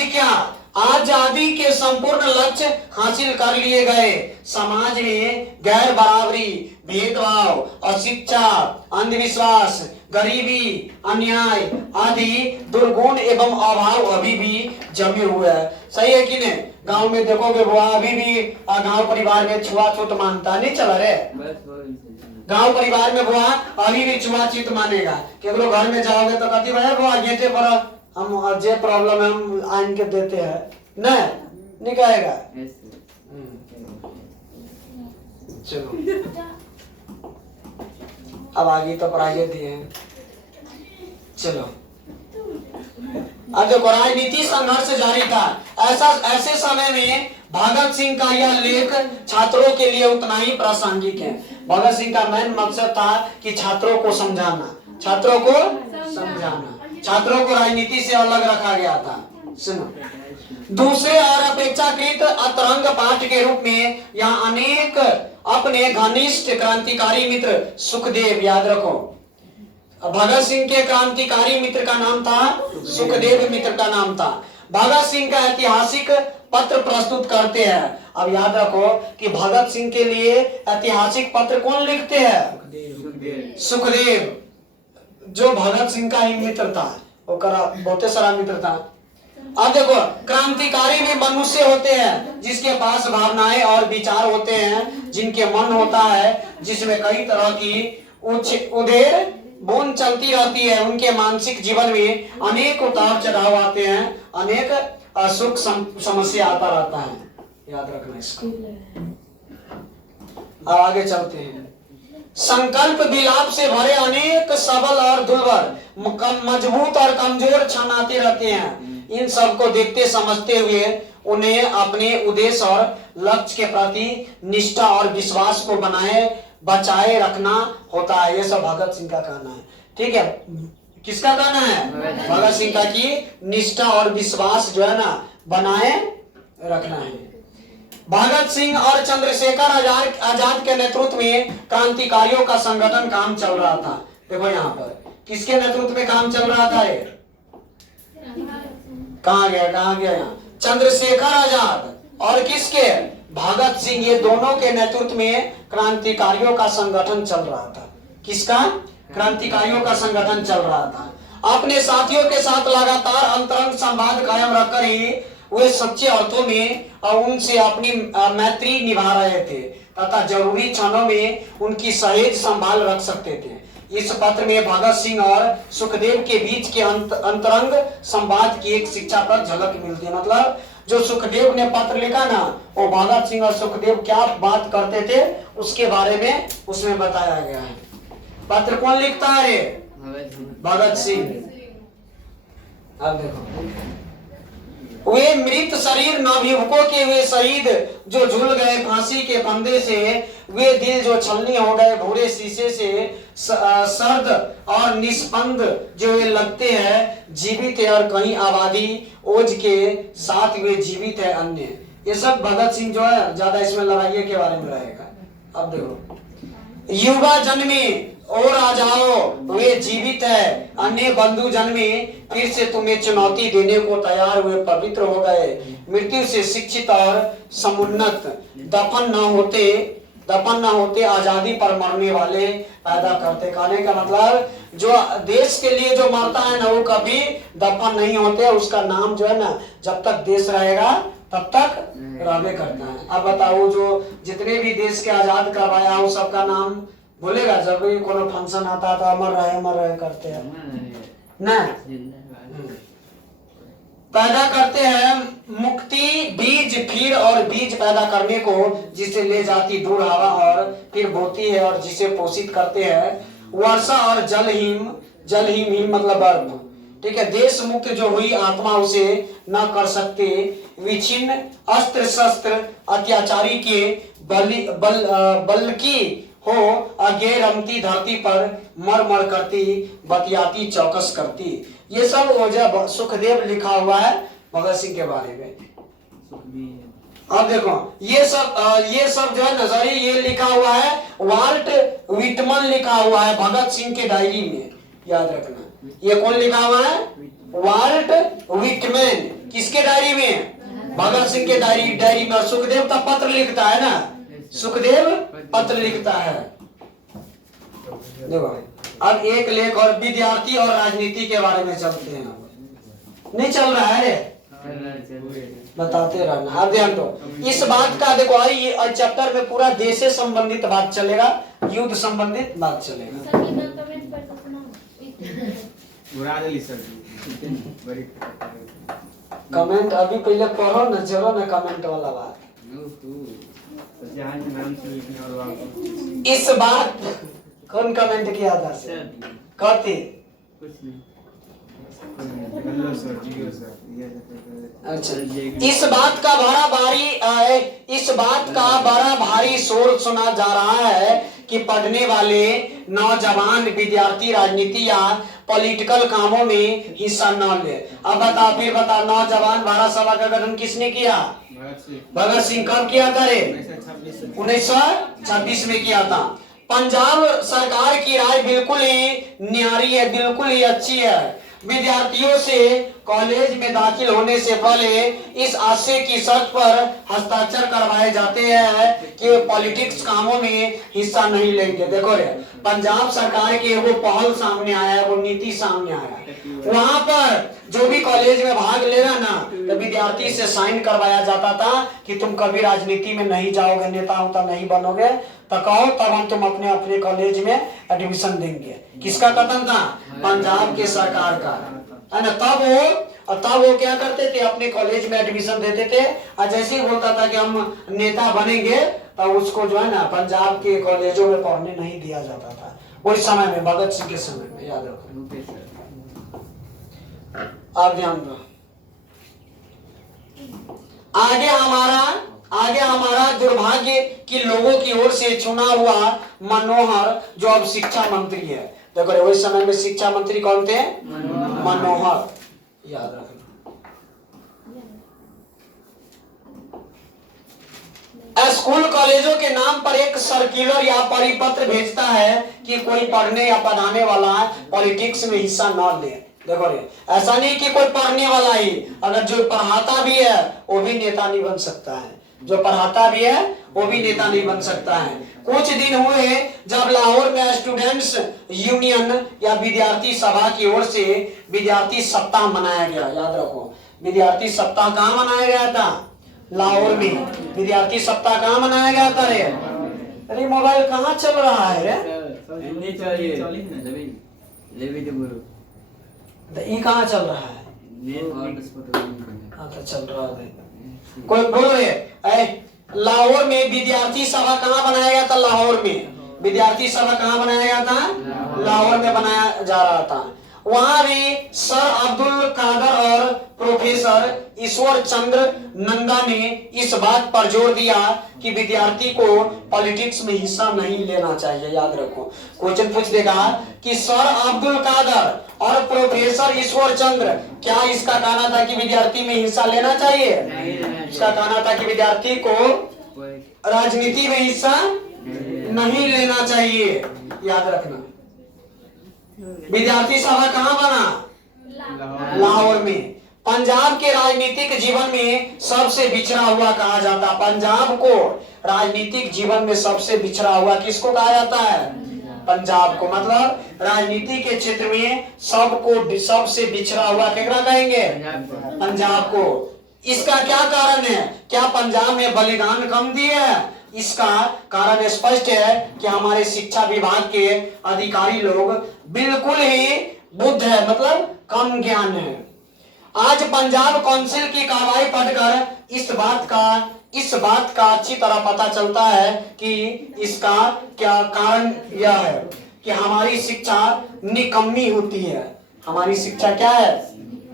क्या आजादी के संपूर्ण लक्ष्य हासिल कर लिए गए। समाज में गैर बराबरी, भेदभाव, अशिक्षा, अंधविश्वास, गरीबी, अन्याय आदि दुर्गुण एवं अभाव अभी भी जमे हुए हैं। सही है कि नहीं? गांव में देखोगे वो अभी भी गांव परिवार में छुआछूत मानता नहीं चला रे। गांव परिवार में बुआ अभी भी छुआछूत मानेगा। केवल घर में जाओगे तो कहती भाई बुआ गेटे पर हम जे प्रॉब्लम है हम आइन के देते हैं नहीं कहेगा। चलो अब आगे तो पढ़ाई दिए। चलो अब देखो राजनीति संघर्ष जारी था। ऐसे समय में भगत सिंह का यह लेख छात्रों के लिए उतना ही प्रासंगिक है। भगत सिंह का मेन मकसद था कि छात्रों को समझाना, छात्रों को राजनीति से अलग रखा गया था। सुनो, दूसरे और अपेक्षाकृत अतरंग पाठ के रूप में यहाँ अनेक अपने घनिष्ठ क्रांतिकारी मित्र सुखदेव, याद रखो भगत सिंह के क्रांतिकारी मित्र का नाम था सुखदेव, मित्र का नाम था। भगत सिंह का ऐतिहासिक पत्र प्रस्तुत करते हैं। अब याद रखो कि भगत सिंह के लिए ऐतिहासिक पत्र कौन लिखते हैं? सुखदेव, जो भगत सिंह का ही मित्र था, वो बहुत सारा मित्र था। अब देखो क्रांतिकारी भी मनुष्य होते हैं जिसके पास भावनाएं और विचार होते हैं, जिनके मन होता है, जिसमें कई तरह की उधेर बूंद चलती रहती है। उनके मानसिक जीवन में अनेक उतार चढ़ाव आते हैं, अनेक सुख समस्या आता रहता है। याद रखना इसको। अब आगे चलते हैं। संकल्प विलाप से भरे अनेक सबल और दुर्बल, मजबूत और कमजोर क्षण आते रहते हैं। इन सब को देखते समझते हुए उन्हें अपने उद्देश्य और लक्ष्य के प्रति निष्ठा और विश्वास को बचाए रखना होता है। ये सब भगत सिंह का कहना है। ठीक है, किसका कहना है? भगत सिंह का कि निष्ठा और विश्वास जो है ना बनाए रखना है। भगत सिंह और चंद्रशेखर आजाद के नेतृत्व में क्रांतिकारियों का संगठन काम चल रहा था। देखो यहाँ पर किसके नेतृत्व में काम चल रहा था? ये कहाँ गया यहाँ? चंद्रशेखर आजाद और किसके? भगत सिंह, ये दोनों के नेतृत्व में क्रांतिकारियों का संगठन चल रहा था। किसका? क्रांतिकारियों का संगठन चल रहा था। अपने साथियों के साथ लगातार अंतरंग संवाद कायम रखकर ही वे सच्चे अर्थों में और उनसे अपनी मैत्री निभा रहे थे तथा जरूरी क्षणों में उनकी सहेज संभाल रख सकते थे। इस पत्र में भगत सिंह और सुखदेव के बीच के अंतरंग संवाद की एक शिक्षा पर झलक मिलती है। मतलब जो सुखदेव ने पत्र लिखा ना, वो भगत सिंह और सुखदेव क्या बात करते थे उसके बारे में उसमें बताया गया है। पत्र कौन लिखता है? भगत सिंह। अब देखो, वे मृत शरीर नवयुवकों के वे शहीद जो झूल गए फांसी के फंदे से, वे दिल जो छलनी हो गए भूरे शीशे से, सर्द और निस्पंद जो वे लगते हैं, जीवित है और कहीं आबादी ओज के साथ वे जीवित है अन्य। ये सब भगत सिंह जो है ज्यादा इसमें लड़ाई के बारे में रहेगा। अब देखो युवा जन्मे ओ राजाओं वे जीवित है, अन्य बंधु जन्मे फिर से तुम्हें चुनौती देने को तैयार हुए, पवित्र हो गए, मृत्यु से शिक्षित और समुन्नत, दफन न होते आजादी पर मरने वाले पैदा करते। कहने का मतलब जो देश के लिए जो मरता है ना वो कभी दफन नहीं होते, उसका नाम जो है ना जब तक देश रहेगा तब तक रहबे करता है। अब बताओ जो जितने भी देश के आजाद करवाया वो सबका नाम बोलेगा? जब भी कोनो फंक्शन आता है तो अमर रहे करते हैं ना, पैदा करते हैं मुक्ति बीज, फिर और बीज पैदा करने को जिसे ले जाती दूर हवा और फिर बोती है, और जिसे पोषित करते हैं वर्षा और जल हिम मतलब बर्फ। ठीक है, देश मुक्त जो हुई आत्मा उसे न कर सकते विच्छिन्न, अस्त्र शस्त्र अत्याचारी के बल्कि हो अगे रमती धरती पर मर करती बतियाती चौकस करती। ये सब वजह सुखदेव लिखा हुआ है भगत सिंह के बारे में। अब देखो ये सब जो है नजरिए ये लिखा हुआ है वाल्ट विटमन लिखा हुआ है भगत सिंह के डायरी में, याद रखना। ये कौन लिखा हुआ है? Volt Whitman. किसके डायरी में? भगत सिंह के डायरी में। सुखदेव का पत्र लिखता है ना, सुखदेव पत्र लिखता है। देखो अब एक लेख और विद्यार्थी और राजनीति के बारे में चलते हैं। नहीं चल रहा है बताते रहना। आप ध्यान दो इस बात का। देखो ये चैप्टर में पूरा देश से संबंधित बात चलेगा, युद्ध संबंधित बात चलेगा। कमेंट अभी पहले पढ़ो ना, चलो ना कमेंट वाला बात। इस बात कौन कमेंट किया था? कहते अच्छा इस बात का बड़ा भारी शोर सुना जा रहा है कि पढ़ने वाले नौजवान विद्यार्थी राजनीति या पॉलिटिकल कामों में हिस्सा न ले। अब बता नौजवान भारत सभा का गठन किसने किया? भगत सिंह। कब किया था रे? 1926 में किया था। पंजाब सरकार की राय बिल्कुल ही न्यारी है, बिल्कुल ही अच्छी है। विद्यार्थियों से कॉलेज में दाखिल होने से पहले इस आशय की शर्त पर हस्ताक्षर करवाए जाते हैं कि पॉलिटिक्स कामों में हिस्सा नहीं लेंगे। देखो रे पंजाब सरकार की वो पहल सामने आया है, वो नीति सामने आया है। वहां पर जो भी कॉलेज में भाग लेगा ना तो विद्यार्थी से साइन करवाया जाता था कि तुम कभी राजनीति में नहीं जाओगे, नेता उता नहीं बनोगे तो कहो, तब हम तुम अपने अपने कॉलेज में एडमिशन देंगे। किसका कथन था? पंजाब के सरकार का है ना। तब वो क्या करते थे? अपने कॉलेज में एडमिशन देते थे, और जैसे ही बोलता था कि हम नेता बनेंगे तो उसको जो है ना पंजाब के कॉलेजों में पढ़ने नहीं दिया जाता था। उस समय में भगत सिंह के समय में, याद रखो। आप ध्यान दो। आगे हमारा दुर्भाग्य कि लोगों की ओर से चुना हुआ मनोहर जो अब शिक्षा मंत्री है। देखो उस समय में शिक्षा मंत्री कौन थे? मनोहर, याद रखना। स्कूल कॉलेजों के नाम पर एक सर्कुलर या परिपत्र भेजता है कि कोई पढ़ने या पढ़ाने वाला पॉलिटिक्स में हिस्सा न ले। देखो रे ऐसा नहीं कि कोई पढ़ने वाला ही, अगर जो पढ़ाता भी है वो भी नेता नहीं बन सकता है। जो पढ़ाता भी है वो भी नेता नहीं बन सकता है। कुछ दिन हुए जब लाहौर में स्टूडेंट्स यूनियन या विद्यार्थी सभा की ओर से विद्यार्थी सप्ताह मनाया गया। याद रखो विद्यार्थी सप्ताह कहाँ मनाया गया था? लाहौर में। विद्यार्थी सप्ताह कहाँ मनाया गया था रे? अरे मोबाइल कहाँ चल रहा है रे? ये कहाँ चल रहा है? तो चल रहा है। कोई बोल रहे लाहौर में विद्यार्थी सभा कहाँ बनाया गया था? लाहौर में विद्यार्थी सभा कहाँ बनाया गया था? लाहौर में बनाया जा रहा था। वहां भी सर अब्दुल कादर और प्रोफेसर ईश्वर चंद्र नंदा ने इस बात पर जोर दिया कि विद्यार्थी को पॉलिटिक्स में हिस्सा नहीं लेना चाहिए। याद रखो क्वेश्चन पूछ देगा कि सर अब्दुल कादर और प्रोफेसर ईश्वर चंद्र, क्या इसका कहना था कि विद्यार्थी में हिस्सा लेना चाहिए? इसका कहना था कि विद्यार्थी को राजनीति में हिस्सा नहीं लेना चाहिए, याद रखना। विद्यार्थी सभा कहाँ बना? लाहौर में। पंजाब के राजनीतिक जीवन में सबसे बिछड़ा हुआ कहा जाता है। पंजाब को राजनीतिक जीवन में सबसे बिछड़ा हुआ किसको कहा जाता है? पंजाब को। मतलब राजनीति के क्षेत्र में सबको सबसे बिछड़ा हुआ केकरा कहेंगे? पंजाब को। इसका क्या कारण है? क्या पंजाब में बलिदान कम दिए है? इसका कारण स्पष्ट है कि हमारे शिक्षा विभाग के अधिकारी लोग बिल्कुल ही बुद्ध है, मतलब कम ज्ञान है। आज पंजाब काउंसिल की कार्रवाई पढ़कर इस बात का अच्छी तरह पता चलता है कि इसका क्या कारण यह है कि हमारी शिक्षा निकम्मी होती है। हमारी शिक्षा क्या है?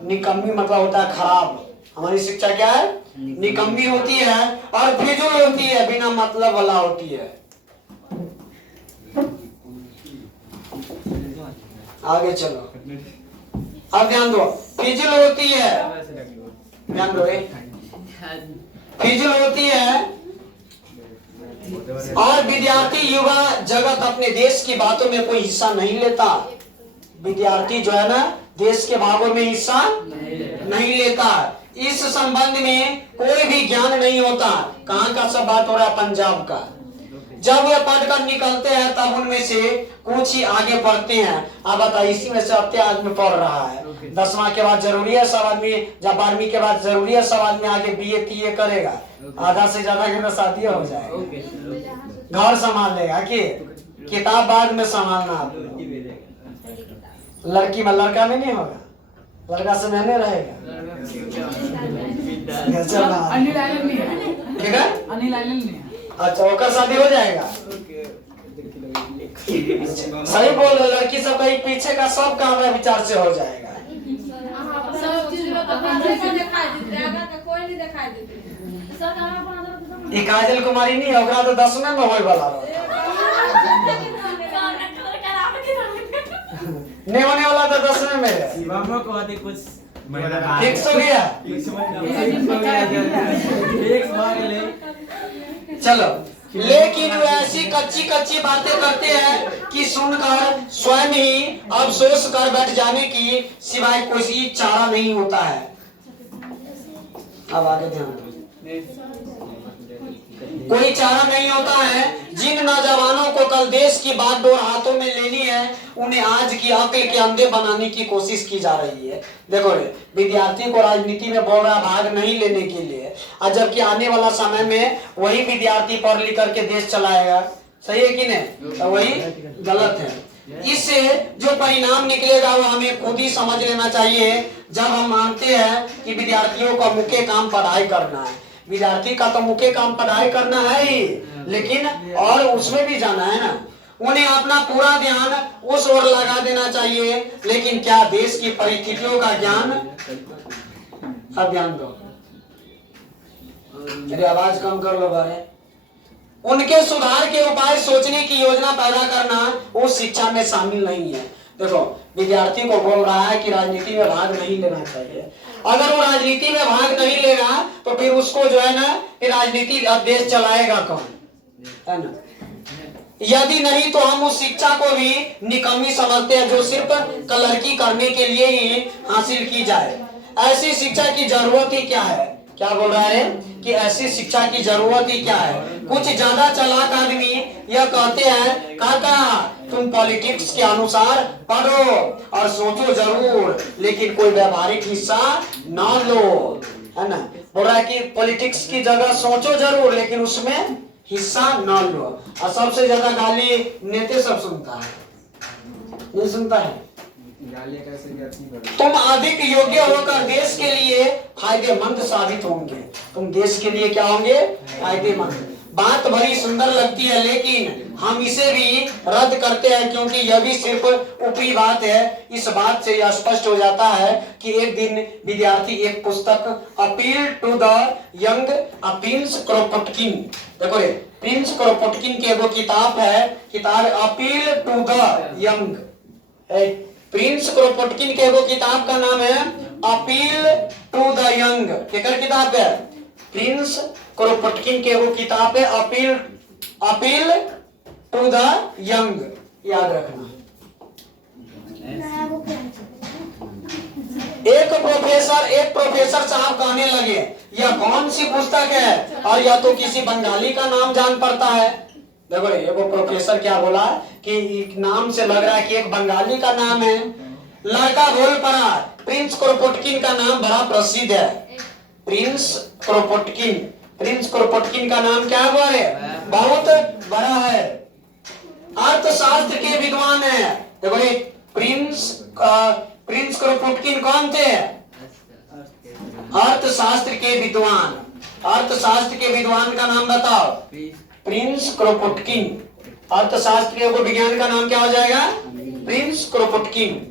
निकम्मी मतलब होता है खराब। हमारी शिक्षा क्या है? निकम्मी होती है और फिजूल होती है, बिना मतलब वाला होती है। आगे चलो, अब ध्यान दो। फिजूल होती है, ध्यान दो, फिजूल होती है और विद्यार्थी युवा जगत अपने देश की बातों में कोई हिस्सा नहीं लेता। विद्यार्थी जो है ना, देश के भागों में हिस्सा नहीं लेता। इस संबंध में कोई भी ज्ञान नहीं होता। कहाँ का सब बात हो रहा है? पंजाब का। जब वे पढ़कर निकलते हैं तब उनमें से कुछ ही आगे पढ़ते हैं। अब बताइए, इसी में से अब आदमी पढ़ रहा है। 10वां के बाद जरूरी है सब आदमी, जब 12वीं के बाद जरूरी है सब आदमी आगे BA TA करेगा। आधा से ज्यादा के तो शादी हो जाएगा, घर संभाल लेगा कि किताब बाद में संभालना। लड़की में लड़का में नहीं होगा, लड़का से मैंने रहेगा। ठीक है, अच्छा ओकर शादी हो जाएगा। सही बोल रहे, लड़की सब का पीछे का सब काम है विचार से हो जाएगा। ये काजल कुमारी नहीं होगा तो 10 में होए वाला नहीं होने वाला था 10 में मेरे। फिक्स हो गया। चलो, लेकिन वे ऐसी कच्ची कच्ची बातें करते हैं कि सुनकर स्वयं ही अफसोस कर बैठ जाने की सिवाय कोई चारा नहीं होता है। अब आगे ध्यान दो। कोई चारा नहीं होता है। जिन नौजवानों को कल देश की बागडोर हाथों में लेनी है, उन्हें आज की अक्ल के अंधे बनाने की कोशिश की जा रही है। देखो रे, विद्यार्थी को राजनीति में बोल रहा भाग नहीं लेने के लिए, और जबकि आने वाला समय में वही विद्यार्थी पढ़ लिख करके देश चलाएगा। सही है कि नहीं? तो वही गलत है। इससे जो परिणाम निकलेगा वो हमें खुद ही समझ लेना चाहिए। जब हम मानते हैं कि विद्यार्थियों का मुख्य काम पढ़ाई करना है, विद्यार्थी का तो मुख्य काम पढ़ाई करना है ही, लेकिन और उसमें भी जाना है ना। उन्हें अपना पूरा ध्यान उस ओर लगा देना चाहिए। लेकिन क्या देश की परिस्थितियों का ज्ञान? अब ध्यान दो, मेरी आवाज कम कर लो बारे। उनके सुधार के उपाय सोचने की योजना पैदा करना उस शिक्षा में शामिल नहीं है। देखो, विद्यार्थी को बोल रहा है कि राजनीति में भाग नहीं लेना चाहिए। अगर वो राजनीति में भाग नहीं लेगा तो फिर उसको जो है ना, राजनीति देश चलाएगा कौन? है ना। यदि नहीं तो हम उस शिक्षा को भी निकम्मी समझते हैं जो सिर्फ कलरकी करने के लिए ही हासिल की जाए। ऐसी शिक्षा की जरूरत ही क्या है? क्या बोल रहा है कि ऐसी शिक्षा की जरूरत ही क्या है? कुछ ज्यादा चालाक आदमी यह कहते हैं, काका तुम पॉलिटिक्स के अनुसार पढ़ो और सोचो जरूर, लेकिन कोई व्यवहारिक हिस्सा ना लो। है ना, बोल रहा है कि पॉलिटिक्स की जगह सोचो जरूर, लेकिन उसमें हिस्सा ना लो। और सबसे ज्यादा गाली नेता सब सुनता है, नहीं सुनता है? तुम अधिक योग्य होकर देश के लिए फायदेमंद साबित होंगे। तुम देश के लिए क्या होंगे? फायदेमंद। बात बड़ी सुंदर लगती है, लेकिन हम इसे भी रद्द करते हैं क्योंकि यह भी सिर्फ ऊपरी बात है। इस बात से यह स्पष्ट हो जाता है कि एक दिन विद्यार्थी एक पुस्तक appeal to the young prince Kropotkin, देखो रे, प्रिंस क्रोपोटकिन की एगो किताब है, किताब appeal to the young. Prince Kropotkin के एगो किताब का नाम है अपील टू द यंग। केकर किताब है? प्रिंस क्रोपोटकिन के एगो किताब है अपील टू द यंग, याद रखना। एक प्रोफेसर साहब कहने लगे, यह कौन सी पुस्तक है, और या तो किसी बंगाली का नाम जान पड़ता है। देखो ये वो प्रोफेसर क्या बोला कि नाम से लग रहा है कि एक बंगाली का नाम है। लड़का बोल पड़ा, प्रिंस क्रोपोटकिन का नाम बड़ा प्रसिद्ध है। प्रिंस क्रोपोटकिन का नाम क्या है, बहुत बड़ा है, अर्थशास्त्र के विद्वान है। देखो ये प्रिंस क्रोपोटकिन कौन थे, अर्थशास्त्र के विद्वान। अर्थशास्त्र के विद्वान का नाम बताओ, प्रिंस क्रोपोटकिन। अर्थशास्त्र के विज्ञान का नाम क्या हो जाएगा, प्रिंस क्रोपोटकिन।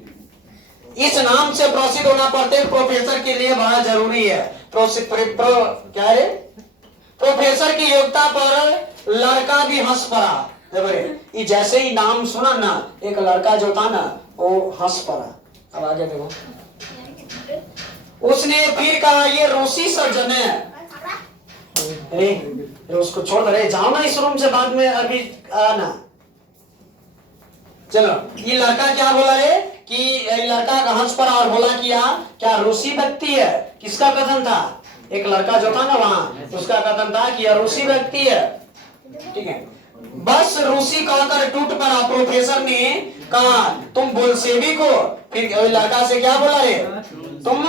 इस नाम से प्रसिद्ध होना प्रत्येक प्रोफेसर के लिए बड़ा जरूरी है। क्या है, प्रोफेसर की योग्यता पर लड़का भी हंस पड़ा। देखो जैसे ही नाम सुना ना, एक लड़का जो था ना वो हंस पड़ा। अब आगे देखो, उसने फिर कहा ये रूसी सर्जन है। उसको छोड़ दे, जाओ ना इस रूम से, बाद में अभी आना। चलो, ये लड़का क्या बोला रे कि लड़का हंस पड़ा और बोला कि क्या रूसी व्यक्ति है। किसका कथन था, एक लड़का जो था ना वहां, उसका कथन था कि यह रूसी व्यक्ति है। ठीक है, बस रूसी कहकर टूट पड़ा। प्रोफेसर ने कहा तुम बोल्शेविक हो। फिर लड़का से क्या बोला रे, तुम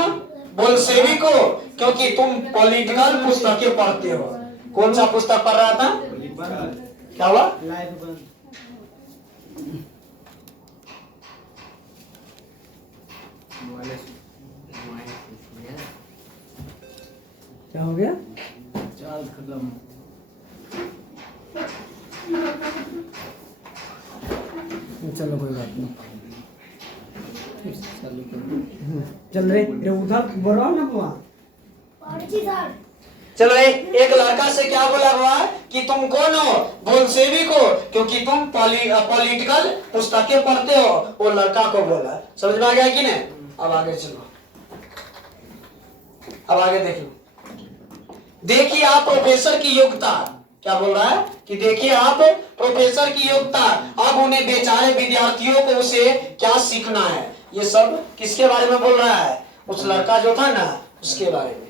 बोल्शेविक हो क्योंकि तुम पॉलिटिकल पुस्तकें पढ़ते हो। कौन सा पुस्तक पढ़ रहा था, क्या हुआ, क्या हो गया, चाल खत्म। चलो कोई बात नहीं, चल रे उधर बोलो ना बुआ। चलो एक लड़का से क्या बोला हुआ कि तुम कौन हो, बोल्शेविक हो क्योंकि तुम पॉलिटिकल पुस्तकें पढ़ते हो। वो लड़का को बोला, समझ में आ गया कि नहीं। अब आगे चलो, अब आगे देख लो। देखिए आप प्रोफेसर की योग्यता, क्या बोल रहा है कि देखिए आप प्रोफेसर की योग्यता। अब उन्हें बेचारे विद्यार्थियों को उसे क्या सीखना है। ये सब किसके बारे में बोल रहा है, उस लड़का जो था ना उसके बारे में।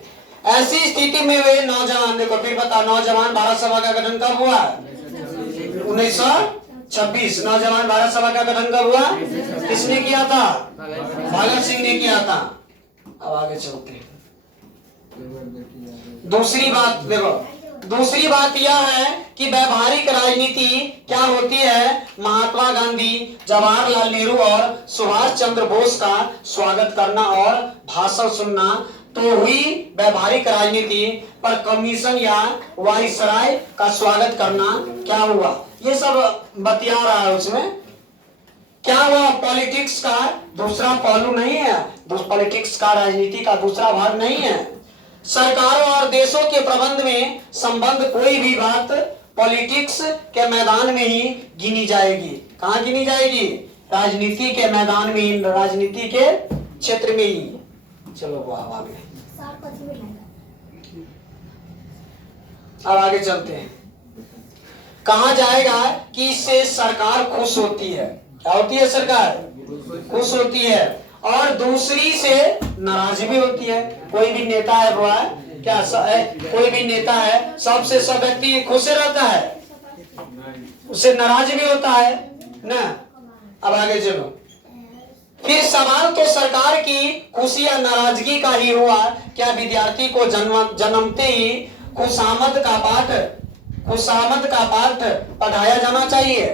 ऐसी स्थिति में वे नौजवान, देखो फिर बता, नौजवान भारत सभा का गठन कब हुआ, 1926। नौजवान भारत सभा का गठन कब हुआ, किसने किया था, भगत सिंह ने किया था। अब आगे चलते हैं। दूसरी बात देखो, दूसरी बात यह है कि व्यवहारिक राजनीति क्या होती है। महात्मा गांधी, जवाहरलाल नेहरू और सुभाष चंद्र बोस का स्वागत करना और भाषण सुनना तो हुई व्यवहारिक राजनीति, पर कमीशन या वाइसराय का स्वागत करना क्या हुआ। ये सब बतिया रहा है उसमें, क्या हुआ, पॉलिटिक्स का दूसरा पहलू नहीं है, पॉलिटिक्स का राजनीति का दूसरा भाग नहीं है। सरकारों और देशों के प्रबंध में संबंध कोई भी बात पॉलिटिक्स के मैदान में ही गिनी जाएगी। कहाँ गिनी जाएगी, राजनीति के मैदान में ही, राजनीति के क्षेत्र में ही। चलो वो आगे, अब आगे चलते हैं। कहा जाएगा कि इससे सरकार खुश होती है। क्या होती है, सरकार खुश होती है, और दूसरी से नाराज भी होती है। कोई भी नेता है वो है क्या कोई भी नेता है, सबसे सब व्यक्ति खुश रहता है, उससे नाराज भी होता है ना। अब आगे चलो, फिर सवाल तो सरकार की खुशी या नाराजगी का ही हुआ। क्या विद्यार्थी को जन्मते ही खुशामद का पाठ पढ़ाया जाना चाहिए।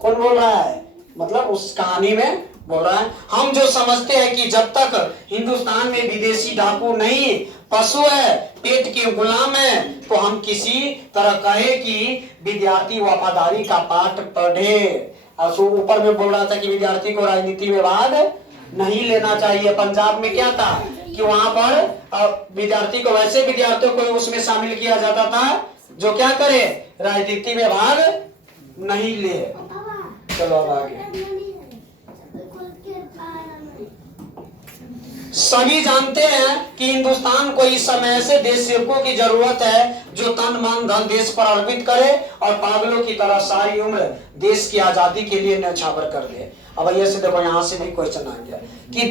कौन बोल रहा है, मतलब उस कहानी में बोल रहा है। हम जो समझते हैं कि जब तक हिंदुस्तान में विदेशी डाकू नहीं, पशु है, पेट के गुलाम है, तो हम किसी तरह कहे कि विद्यार्थी वफादारी का पाठ पढ़े। और ऊपर में बोल रहा था कि विद्यार्थी को राजनीति में भाग नहीं लेना चाहिए। पंजाब में क्या था कि वहां पर विद्यार्थी को, वैसे विद्यार्थियों को उसमें शामिल किया जाता था जो क्या करे, राजनीति में भाग नहीं ले। चलो अब आगे, सभी जानते हैं कि हिंदुस्तान को इस समय ऐसे देश सेवकों की जरूरत है जो तन मन धन देश पर अर्पित करे और पागलों की तरह सारी उम्र देश की आजादी के लिए न्यौछावर कर दे। अब ये से देखो, यहाँ से भी क्वेश्चन आ गया कि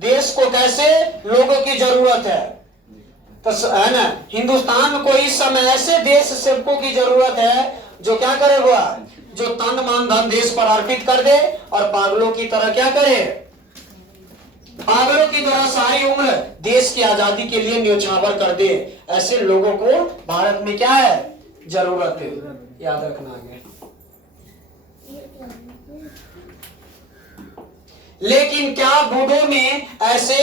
देश को कैसे लोगों की जरूरत है, तो है ना, हिंदुस्तान को इस समय ऐसे देश सेवकों की जरूरत है जो क्या करे हुआ, जो तन मन धन देश पर अर्पित कर दे और पागलों की तरह क्या करे, पागलों की तरह सारी उम्र देश की आजादी के लिए न्यौछावर कर दे। ऐसे लोगों को भारत में क्या है, जरूरत है, याद रखना आगे। लेकिन क्या बूढ़ों में ऐसे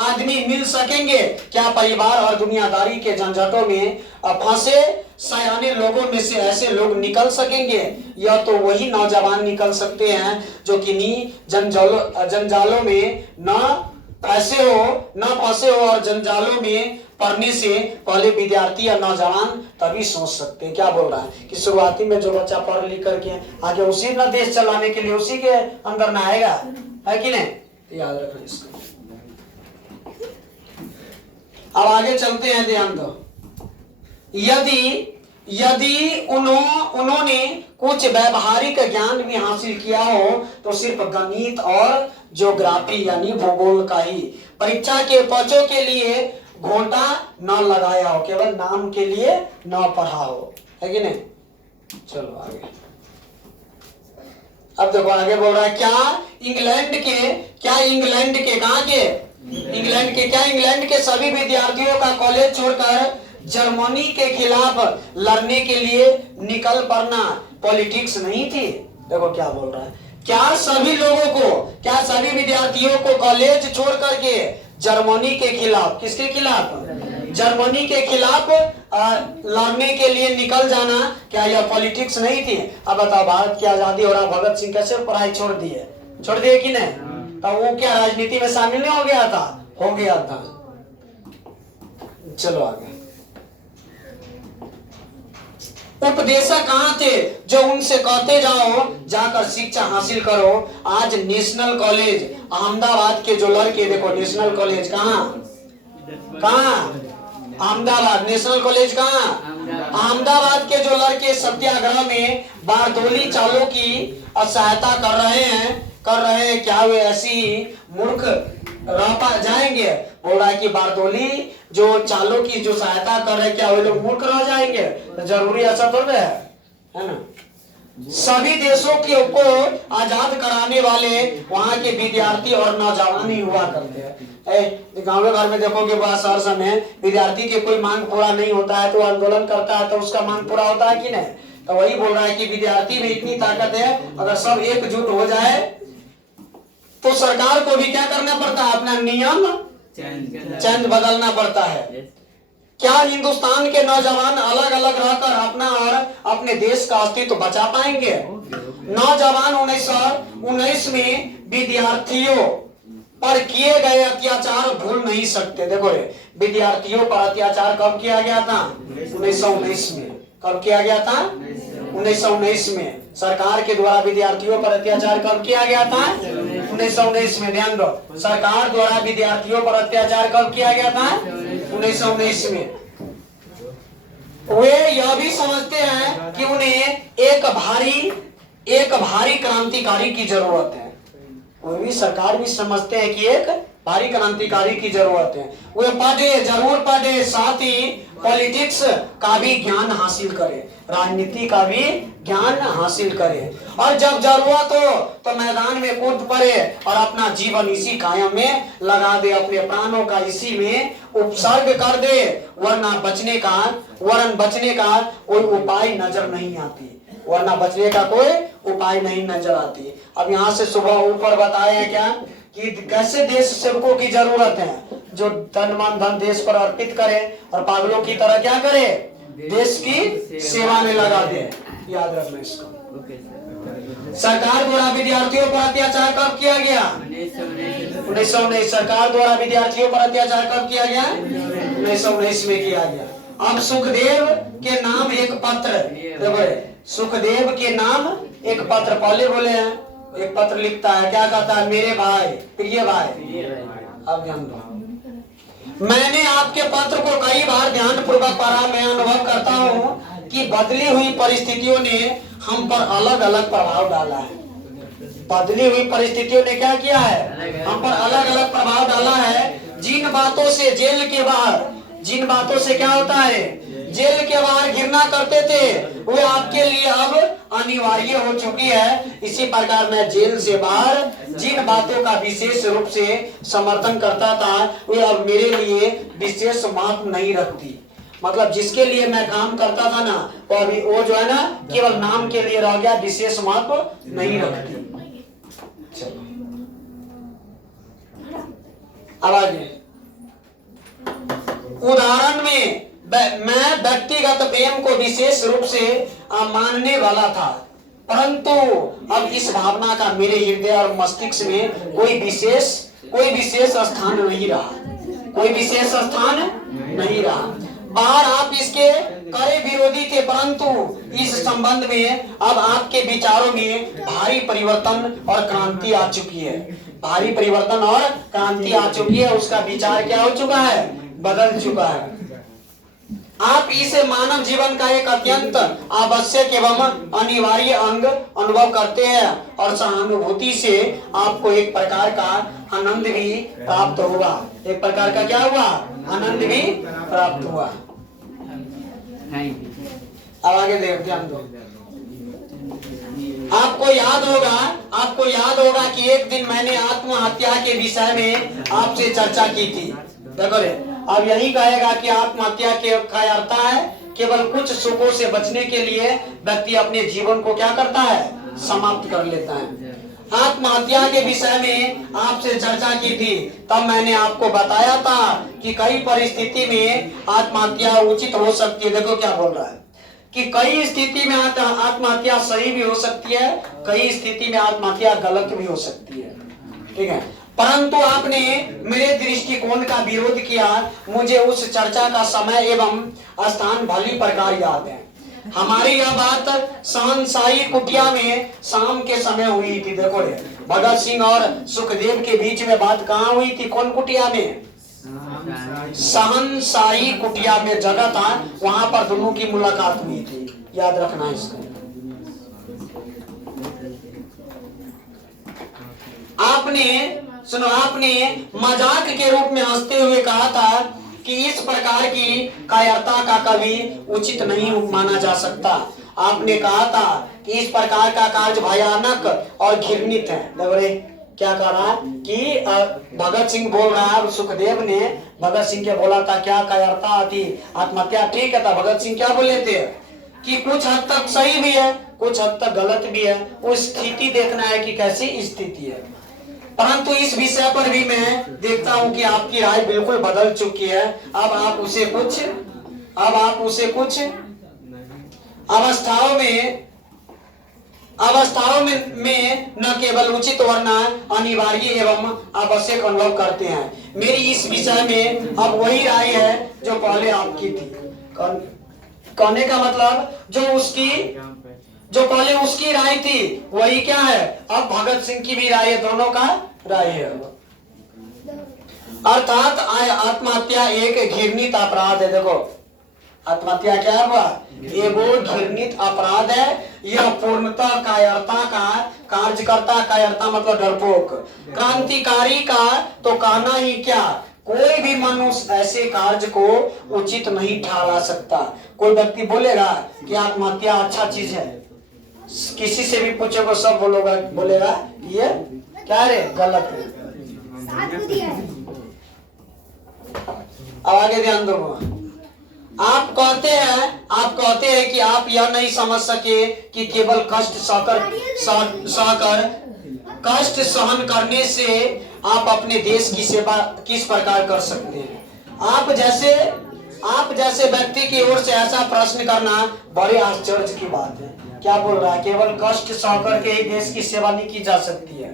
आदमी मिल सकेंगे? क्या परिवार और दुनियादारी के झंझटों में फंसे सयाने लोगों में से ऐसे लोग निकल सकेंगे? या तो वही नौजवान निकल सकते हैं जो किन्हीं जंजालों में न फंसे हो और जंजालों में पढ़ने से पहले विद्यार्थी या नौजवान तभी सोच सकते हैं। क्या बोल रहा है कि शुरुआती में जो बच्चा पढ़ लिख करके आगे उसी ना देश चलाने के लिए उसी के अंदर ना आएगा, है कि नहीं? याद रखना इसको। अब आगे चलते हैं, ध्यान दो। यदि उन्होंने कुछ व्यवहारिक ज्ञान भी हासिल किया हो तो सिर्फ गणित और ज्योग्राफी यानी भूगोल का ही, परीक्षा के पर्चों के लिए घोंटा न लगाया हो, केवल नाम के लिए न पढ़ा हो, है कि नहीं? चलो आगे। अब देखो आगे बोल रहा है, क्या इंग्लैंड के सभी विद्यार्थियों का कॉलेज छोड़कर जर्मनी के खिलाफ लड़ने के लिए निकल पड़ना पॉलिटिक्स नहीं थी? देखो क्या बोल रहा है, क्या सभी विद्यार्थियों को कॉलेज छोड़ करके जर्मनी के खिलाफ, किसके खिलाफ, जर्मनी के खिलाफ लड़ने के लिए निकल जाना, क्या यह पॉलिटिक्स नहीं थी? अब बताओ, भारत की आजादी हो रहा, भगत सिंह कैसे पढ़ाई छोड़ दिए कि नहीं? तब वो क्या राजनीति में शामिल नहीं हो गया था? चलो आगे। उपदेशक कहाँ थे जो उनसे कहते जाओ जाकर शिक्षा हासिल करो? आज नेशनल कॉलेज अहमदाबाद के जो लड़के, देखो नेशनल कॉलेज कहाँ अहमदाबाद, नेशनल कॉलेज कहाँ अहमदाबाद के जो लड़के सत्याग्रह में बारदोली चालों की सहायता कर रहे हैं, क्या वे ऐसी मूर्ख रह जाएंगे? बोल रहा है कि बारदोली जो चालों की जो सहायता कर रहे, क्या वे लोग मूर्ख रह जाएंगे? तो जरूरी ऐसा थोड़ा है ना? सभी देशों को आजाद कराने वाले वहाँ के विद्यार्थी और नौजवान ही हुआ करते हैं। गाँव घर में देखोगे बड़ा शहर में विद्यार्थी के कोई मांग पूरा नहीं होता है तो आंदोलन करता है, तो उसका मांग पूरा होता है कि नहीं? तो वही बोल रहा है कि विद्यार्थी में इतनी ताकत है, अगर सब एकजुट हो जाए तो सरकार को भी क्या करना पड़ता है, अपना नियम चेंज बदलना पड़ता है। क्या हिंदुस्तान के नौजवान अलग अलग रहकर अपना और अपने देश का अस्तित्व बचा पाएंगे? नौजवान 1919 में विद्यार्थियों पर किए गए अत्याचार भूल नहीं सकते। देखो विद्यार्थियों पर अत्याचार कब किया गया था? 1919 में। कब किया गया था? 1919 में। सरकार के द्वारा विद्यार्थियों पर अत्याचार कब किया गया था? 1919 में। ध्यान दो, सरकार द्वारा विद्यार्थियों पर अत्याचार कब किया गया था? 1919 में। वे यह भी समझते हैं कि उन्हें एक भारी क्रांतिकारी की जरूरत है। वो भी, सरकार भी समझते हैं कि एक भारी क्रांतिकारी की जरूरत है। वे जरूर पढ़े, साथ ही पॉलिटिक्स का भी ज्ञान हासिल करे, राजनीति का भी ज्ञान हासिल करे, और जब जरूरत हो तो मैदान में कूद पड़े और अपना जीवन इसी कायम में लगा दे, अपने प्राणों का इसी में उपसर्ग कर दे, वरना बचने का कोई उपाय नजर नहीं आती। अब यहाँ से सुबह ऊपर बताए हैं क्या कि कैसे देश सेवकों की जरूरत है, जो तन मन धन देश पर अर्पित करे और पागलों की तरह क्या करे, देश की सेवा में लगा दे। याद रखना इसको। सरकार द्वारा विद्यार्थियों पर अत्याचार कब किया गया? 1919। सरकार द्वारा विद्यार्थियों पर अत्याचार कब किया गया? 1919 में किया गया। अब सुखदेव के नाम एक पत्र, सुखदेव के नाम एक पत्र, पहले बोले हैं एक पत्र लिखता है, क्या कहता है, मेरे भाई, प्रिय भाई। अब ध्यान दो, मैंने आपके पत्र को कई बार ध्यान पूर्वक पढ़ा। मैं अनुभव करता हूँ कि बदली हुई परिस्थितियों ने हम पर अलग अलग प्रभाव डाला है। बदली हुई परिस्थितियों ने क्या किया है, हम पर अलग अलग प्रभाव डाला है। जिन बातों से जेल के बाहर, जिन बातों से क्या होता है, जेल के बाहर घृणा करते थे, वो आपके लिए अब अनिवार्य हो चुकी है। इसी प्रकार मैं जेल से बाहर जिन बातों का विशेष रूप से समर्थन करता था, वे अब मेरे लिए विशेष महत्व नहीं रखती। मतलब जिसके लिए मैं काम करता था ना, वो अभी वो जो है ना केवल नाम के लिए रह गया, विशेष महत्व नहीं रखती। चलो अब आगे, उदाहरण में मैं व्यक्तिगत प्रेम को विशेष रूप से मानने वाला था, परंतु अब इस भावना का मेरे हृदय और मस्तिष्क में कोई विशेष स्थान नहीं रहा, कोई विशेष स्थान नहीं रहा। बाहर आप इसके कड़े विरोधी थे, परंतु इस संबंध में अब आपके विचारों में भारी परिवर्तन और क्रांति आ चुकी है। भारी परिवर्तन और क्रांति आ चुकी है, उसका विचार क्या हो चुका है, बदल चुका है। आप इस मानव जीवन का एक अत्यंत आवश्यक एवं अनिवार्य अंग अनुभव करते हैं और सहानुभूति से आपको एक प्रकार का आनंद भी प्राप्त हुआ। एक प्रकार का क्या हुआ, आनंद भी प्राप्त हुआ। अब आगे ध्यान दो, आपको याद होगा कि एक दिन मैंने आत्महत्या के विषय में आपसे चर्चा की थी। देखो रे, अब यही कहेगा कि आत्महत्या का अर्थ है केवल कुछ सुखों से बचने के लिए व्यक्ति अपने जीवन को क्या करता है, समाप्त कर लेता है। आत्महत्या के विषय में आपसे चर्चा की थी, तब मैंने आपको बताया था कि कई परिस्थिति में आत्महत्या उचित हो सकती है। देखो क्या बोल रहा है कि कई स्थिति में आत्महत्या सही भी हो सकती है, कई स्थिति में आत्महत्या गलत भी हो सकती है, ठीक है। परंतु आपने मेरे दृष्टिकोण का विरोध किया। मुझे उस चर्चा का समय एवं स्थान भली प्रकार याद है। हमारी यह बात सहनशाही कुटिया में शाम के समय हुई थी। देखो रे, भगत सिंह और सुखदेव के बीच में बात कहाँ हुई थी, कौन कुटिया में, सहनशाही कुटिया में जगह था, वहां पर दोनों की मुलाकात हुई थी। याद रखना इसको। आपने मजाक के रूप में हंसते हुए कहा था कि इस प्रकार की कायरता का कभी उचित नहीं माना जा सकता। आपने कहा था कि इस प्रकार का कार्य भयानक और घृणित है। देखो क्या कह रहा है कि भगत सिंह बोल रहा है, सुखदेव ने भगत सिंह के बोला था क्या कायरता थी, आत्महत्या ठीक है था। भगत सिंह क्या बोले थे कि कुछ हद तक सही भी है, कुछ हद तक गलत भी है, वो स्थिति देखना है कि कैसी स्थिति है। परंतु इस विषय पर भी मैं देखता हूं कि आपकी राय बिल्कुल बदल चुकी है। अब आप उसे कुछ अवस्थाओं में न केवल उचित वरना अनिवार्य एवं आवश्यक अनुभव करते हैं। मेरी इस विषय में अब वही राय है जो पहले आपकी थी। कहने का मतलब जो पहले उसकी राय थी वही क्या है, अब भगत सिंह की भी राय है, दोनों का राय है। अर्थात आत्महत्या एक घृणित अपराध है। देखो आत्महत्या क्या हुआ, ये वो घृणित अपराध है। यह पूर्णतः कायरता का कार्य करता। कायरता मतलब डरपोक, क्रांतिकारी का तो कहना ही क्या, कोई भी मनुष्य ऐसे कार्य को उचित नहीं ठहरा सकता। कोई व्यक्ति बोलेगा कि आत्महत्या अच्छा चीज है, किसी से भी पूछोगे सब बोलेगा ये क्या रे, गलत है। अब आगे ध्यान दो। आप कहते हैं कि आप यह नहीं समझ सके कि केवल कष्ट सहन करने से आप अपने देश की सेवा किस प्रकार कर सकते हैं। आप जैसे व्यक्ति की ओर से ऐसा प्रश्न करना बड़े आश्चर्य की बात है। क्या बोल रहा है, केवल कष्ट सहकर के देश की सेवा नहीं की जा सकती है,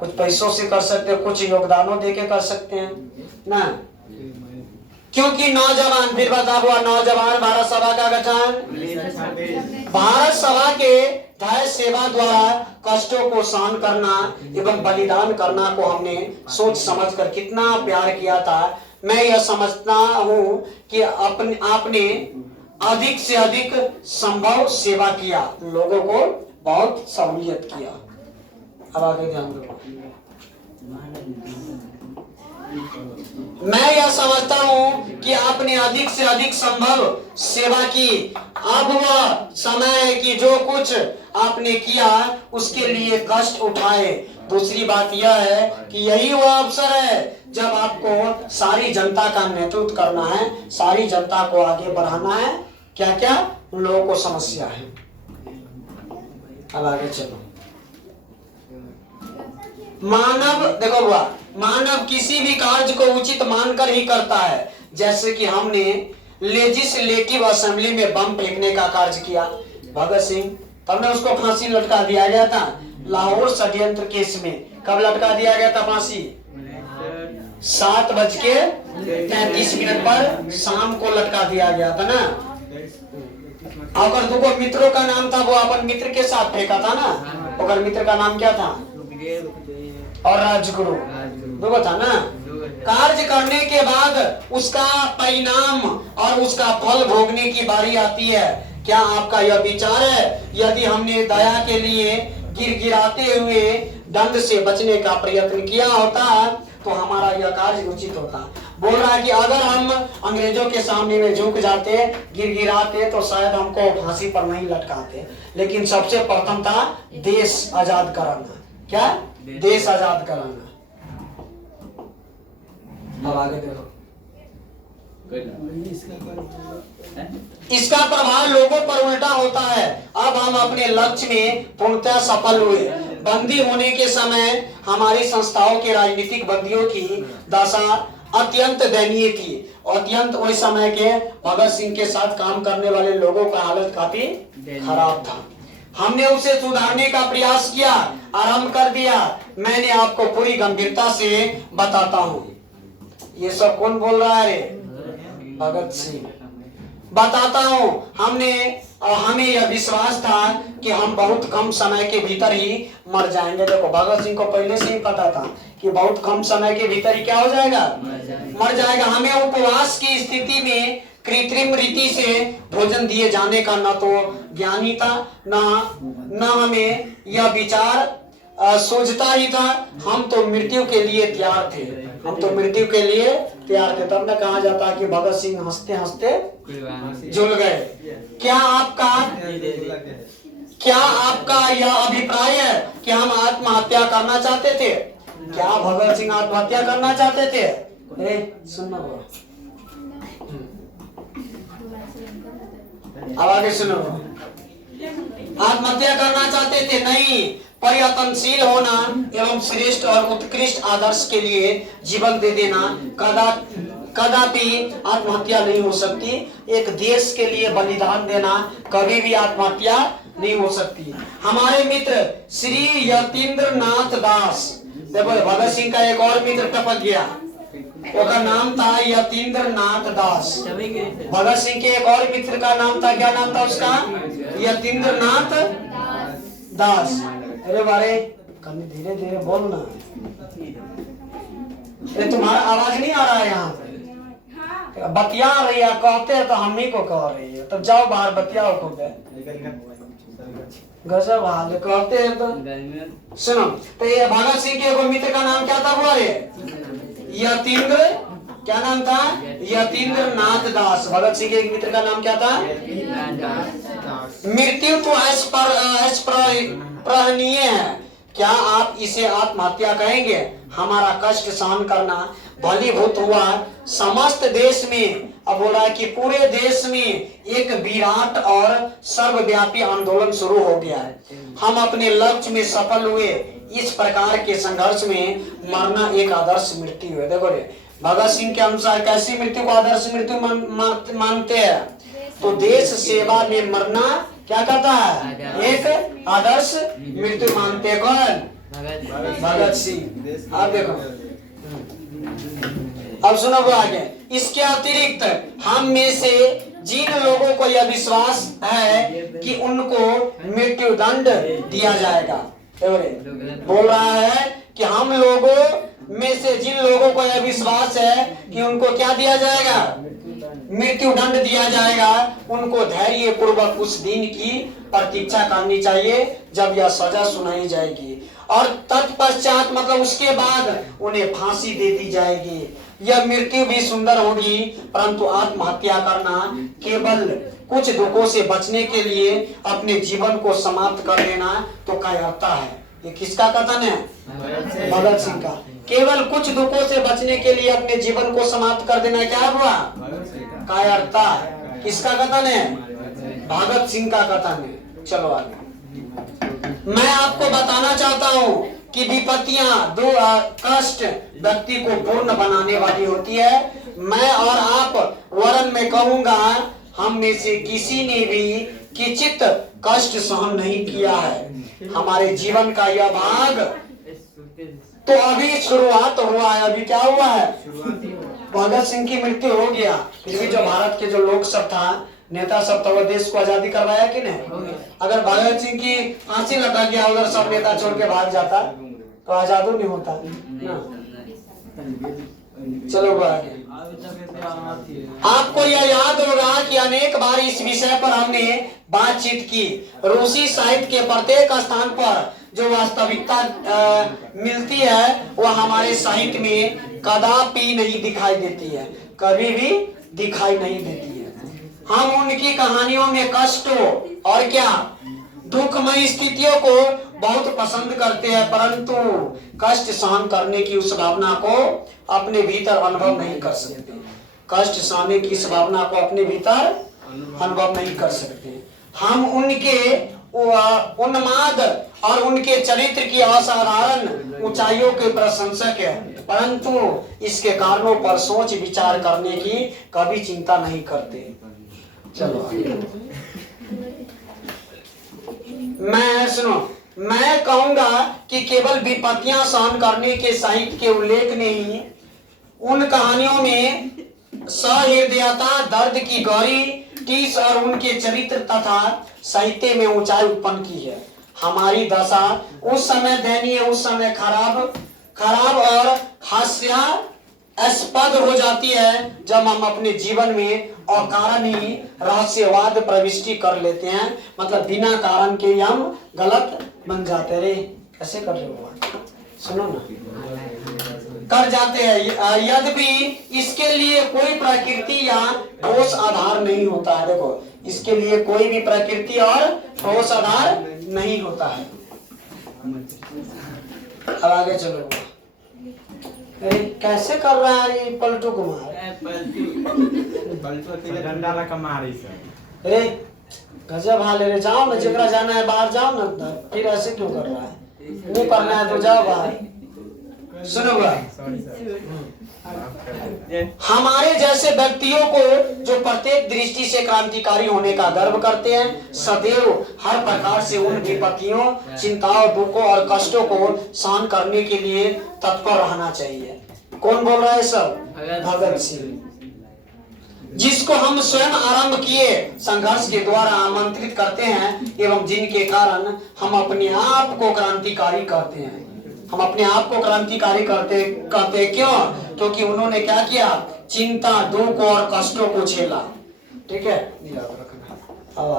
कुछ पैसों से कर सकते हैं, कुछ योगदानों देके कर सकते हैं ना। क्योंकि नौजवान, फिर बता हुआ नौजवान भारत सभा का गठन, भारत सभा के तहत सेवा द्वारा कष्टों को सहन करना एवं बलिदान करना को हमने सोच समझकर कितना प्यार किया था। मैं यह समझता हूँ कि आपने अधिक से अधिक संभव सेवा किया, लोगों को बहुत सहूलियत किया। अब आगे ध्यान दो। मैं यह समझता हूं कि आपने अधिक से अधिक संभव सेवा की। अब वह समय है कि जो कुछ आपने किया उसके लिए कष्ट उठाए। दूसरी बात यह है कि यही वह अवसर है जब आपको सारी जनता का नेतृत्व करना है, सारी जनता को आगे बढ़ाना है। क्या क्या उन लोगों को समस्या है। अब आगे चलो। मानव, देखो हुआ, मानव किसी भी कार्य को उचित मानकर ही करता है। जैसे कि हमने लेजिस्लेटिव असेंबली में बम फेंकने का कार्य किया, भगत सिंह, तब ने उसको फांसी लटका दिया गया था। लाहौर षड्यंत्र केस में कब लटका दिया गया था फांसी? 7:33 पर शाम को लटका दिया गया था ना। अगर दो मित्रों का नाम था, वो अपन मित्र के साथ फेंका था ना। अगर मित्र का नाम क्या था? और राजगुरु, दो था ना। कार्य करने के बाद उसका परिणाम और उसका फल भोगने की बारी आती है। क्या आपका यह विचार है? यदि हमने दया के लिए गिड़गिड़ाते हुए दंड से बचने का प्रयत्न किया होता तो हमारा यह कार्य उचित होता। बोल रहा है कि अगर हम अंग्रेजों के सामने में झुक जाते, गिड़गिड़ाते, तो शायद हमको फांसी पर नहीं लटकाते। लेकिन सबसे प्रथम था देश आजाद कराना। क्या? देश आजाद कराना। अब आगे देखो। इसका प्रभाव लोगों पर उल्टा होता है। अब हम अपने लक्ष्य में पूर्णतः सफल हुए। बंदी होने के समय हमारी संस्थाओं के राजनीतिक बंदियों की दशा अत्यंत दयनीय थी। अत्यंत उस समय के भगत सिंह के साथ काम करने वाले लोगों का हालत काफी खराब था। हमने उसे सुधारने का प्रयास किया, आरंभ कर दिया। मैंने आपको पूरी गंभीरता से बताता हूँ। ये सब कौन बोल रहा है? भगत सिंह। बताता हूँ, हमें यह विश्वास था कि हम बहुत कम समय के भीतर ही मर जाएंगे। देखो, भगत सिंह को पहले से ही पता था कि बहुत कम समय के भीतर ही क्या हो जाएगा? मर जाएगा। हमें उपवास की स्थिति में कृत्रिम रीति से भोजन दिए जाने का न तो ज्ञान ही था, न हमें यह विचार सोचता ही था। हम तो मृत्यु के लिए तैयार थे, हम तो मृत्यु के लिए तैयार थे। तब न कहा जाता कि भगत सिंह हंसते हंसते झूल गए। क्या आपका यह अभिप्राय है कि हम आत्महत्या करना चाहते थे? क्या भगत सिंह आत्महत्या करना चाहते थे? सुनो, अब आगे सुनो। आत्महत्या करना चाहते थे? नहीं। परिवर्तनशील होना एवं श्रेष्ठ और उत्कृष्ट आदर्श के लिए जीवन दे देना कदापि आत्महत्या नहीं हो सकती। एक देश के लिए बलिदान देना कभी भी आत्महत्या नहीं हो सकती। हमारे मित्र श्री यतीन्द्र नाथ दास, देखो भगत सिंह का एक और मित्र टपक गया, उसका नाम था यतीन्द्र नाथ दास। भगत सिंह के एक और मित्र का नाम था, क्या नाम था उसका? यतीन्द्र नाथ दास। अरे बारे कभी धीरे धीरे बोलना, तुम्हारा आवाज नहीं आ रहा है यहाँ पे। बतिया रही है, कहते हैं तो हम ही को कह रही है। तब जाओ बाहर बतियाओ को। गजब हाल कहते हैं तो सुनो। तो ये भगत सिंह के मित्र का नाम क्या था? वो यतीन्द्र, क्या नाम था? यतीन्द्र नाथ दास। भगत सिंह के एक मित्र का नाम क्या था? मृत्यु तो अस्पृहनीय है, क्या आप इसे आत्महत्या कहेंगे? हमारा कष्ट सहन करना भलीभूत हुआ समस्त देश में। अब बोला कि पूरे देश में एक विराट और सर्वव्यापी आंदोलन शुरू हो गया है। हम अपने लक्ष्य में सफल हुए। इस प्रकार के संघर्ष में मरना एक आदर्श मृत्यु है। देखो रे, भगत सिंह के अनुसार कैसी मृत्यु को आदर्श मृत्यु मानते हैं? तो देश सेवा में मरना क्या कहता है? एक आदर्श मृत्यु मानते हैं। कौन? भगत सिंह। आप देखो, अब सुनो वो आगे। इसके अतिरिक्त हम में से जिन लोगों को यह विश्वास है कि उनको मृत्युदंड दिया जाएगा, बोल रहा है कि हम लोगों में से जिन लोगों को यह विश्वास है कि उनको क्या दिया जाएगा, मृत्युदंड दिया जाएगा, उनको धैर्य पूर्वक उस दिन की प्रतीक्षा करनी चाहिए जब यह सजा सुनाई जाएगी, और तत्पश्चात मतलब उसके बाद उन्हें फांसी दे दी जाएगी। यह मृत्यु भी सुंदर होगी, परंतु आत्महत्या करना केवल कुछ दुखों से बचने के लिए अपने जीवन को समाप्त कर देना तो कायरता है। ये किसका कथन है? भगत सिंह का। केवल कुछ दुखों से बचने के लिए अपने जीवन को समाप्त कर देना क्या हुआ? कायरता। किसका कथन है? भगत सिंह का कथन है। चलो आगे। मैं आपको बताना चाहता हूँ कि विपत्तियां दो कष्ट व्यक्ति को पूर्ण बनाने वाली होती है। मैं और आप वरन में कहूंगा, हम में से किसी ने भी किंचित कष्ट सहन नहीं किया है। हमारे जीवन का यह भाग तो अभी शुरुआत हुआ है। अभी क्या हुआ है? भगत सिंह की मृत्यु हो गया, फिर भी जो भारत के जो लोग सब था, नेता सब था, वो देश को आजादी करवाया कि नहीं? अगर भगत सिंह की फांसी लगा गया, उधर सब नेता छोड़ के भाग जाता तो आजाद नहीं होता ना। चलो आगे। आपको यह याद होगा कि अनेक बार इस विषय पर हमने बातचीत की। रूसी साहित्य के प्रत्येक स्थान पर जो वास्तविकता मिलती है वह हमारे साहित्य में कदापि नहीं दिखाई देती है, कभी भी दिखाई नहीं देती है। हम उनकी कहानियों में कष्टों और क्या दुखमय स्थितियों को बहुत पसंद करते हैं, परंतु कष्ट सहन करने की उस भावना को अपने भीतर अनुभव नहीं कर सकते। कष्ट सहने की इस भावना को अपने भीतर अनुभव नहीं कर सकते। हम उनके उन्माद और उनके चरित्र की असाधारण ऊंचाइयों के प्रशंसक है, परंतु इसके कारणों पर सोच विचार करने की कभी चिंता नहीं करते। चलो मैं कहूंगा कि केवल विपत्तियां सहन करने के साहित्य के उल्लेख ने ही उन कहानियों में सहृदयता, दर्द की गहरी टीस और उनके चरित्र तथा साहित्य में ऊंचाई उत्पन्न की है। हमारी दशा उस समय दयनीय, उस समय खराब और हास्यास्पद हो जाती है जब हम अपने जीवन में अकारण ही रहस्यवाद प्रविष्टि कर लेते हैं। मतलब बिना कारण के हम गलत बन जाते। रे कैसे कर रहे हो? सुनो ना, कर जाते हैं। यद्यपि इसके लिए कोई प्रकृति या ठोस आधार नहीं होता है। देखो, इसके लिए कोई भी प्रकृति और ठोस आधार नहीं होता है। अब आगे चलो। कैसे कर रहा है ये पलटू कुमार? अरे गजब हाल है रे। जाओ ना, जितना जाना है बाहर जाओ ना, फिर ऐसे क्यों कर रहा है? नहीं करना है तो जाओ बाहर। सुनो हमारे जैसे व्यक्तियों को जो प्रत्येक दृष्टि से क्रांतिकारी होने का गर्व करते हैं, सदैव हर प्रकार से उन विपत्तियों, चिंताओं, दुखों और कष्टों को सहन करने के लिए तत्पर रहना चाहिए। कौन बोल रहा है सब? भगत सिंह, जिसको हम स्वयं आरंभ किए संघर्ष के द्वारा आमंत्रित करते हैं एवं जिनके कारण हम अपने आप को क्रांतिकारी करते हैं। हम अपने आप को क्रांतिकारी कहते क्यों? क्योंकि उन्होंने क्या किया? चिंता, दुख और कष्टों को झेला। ठीक है, अब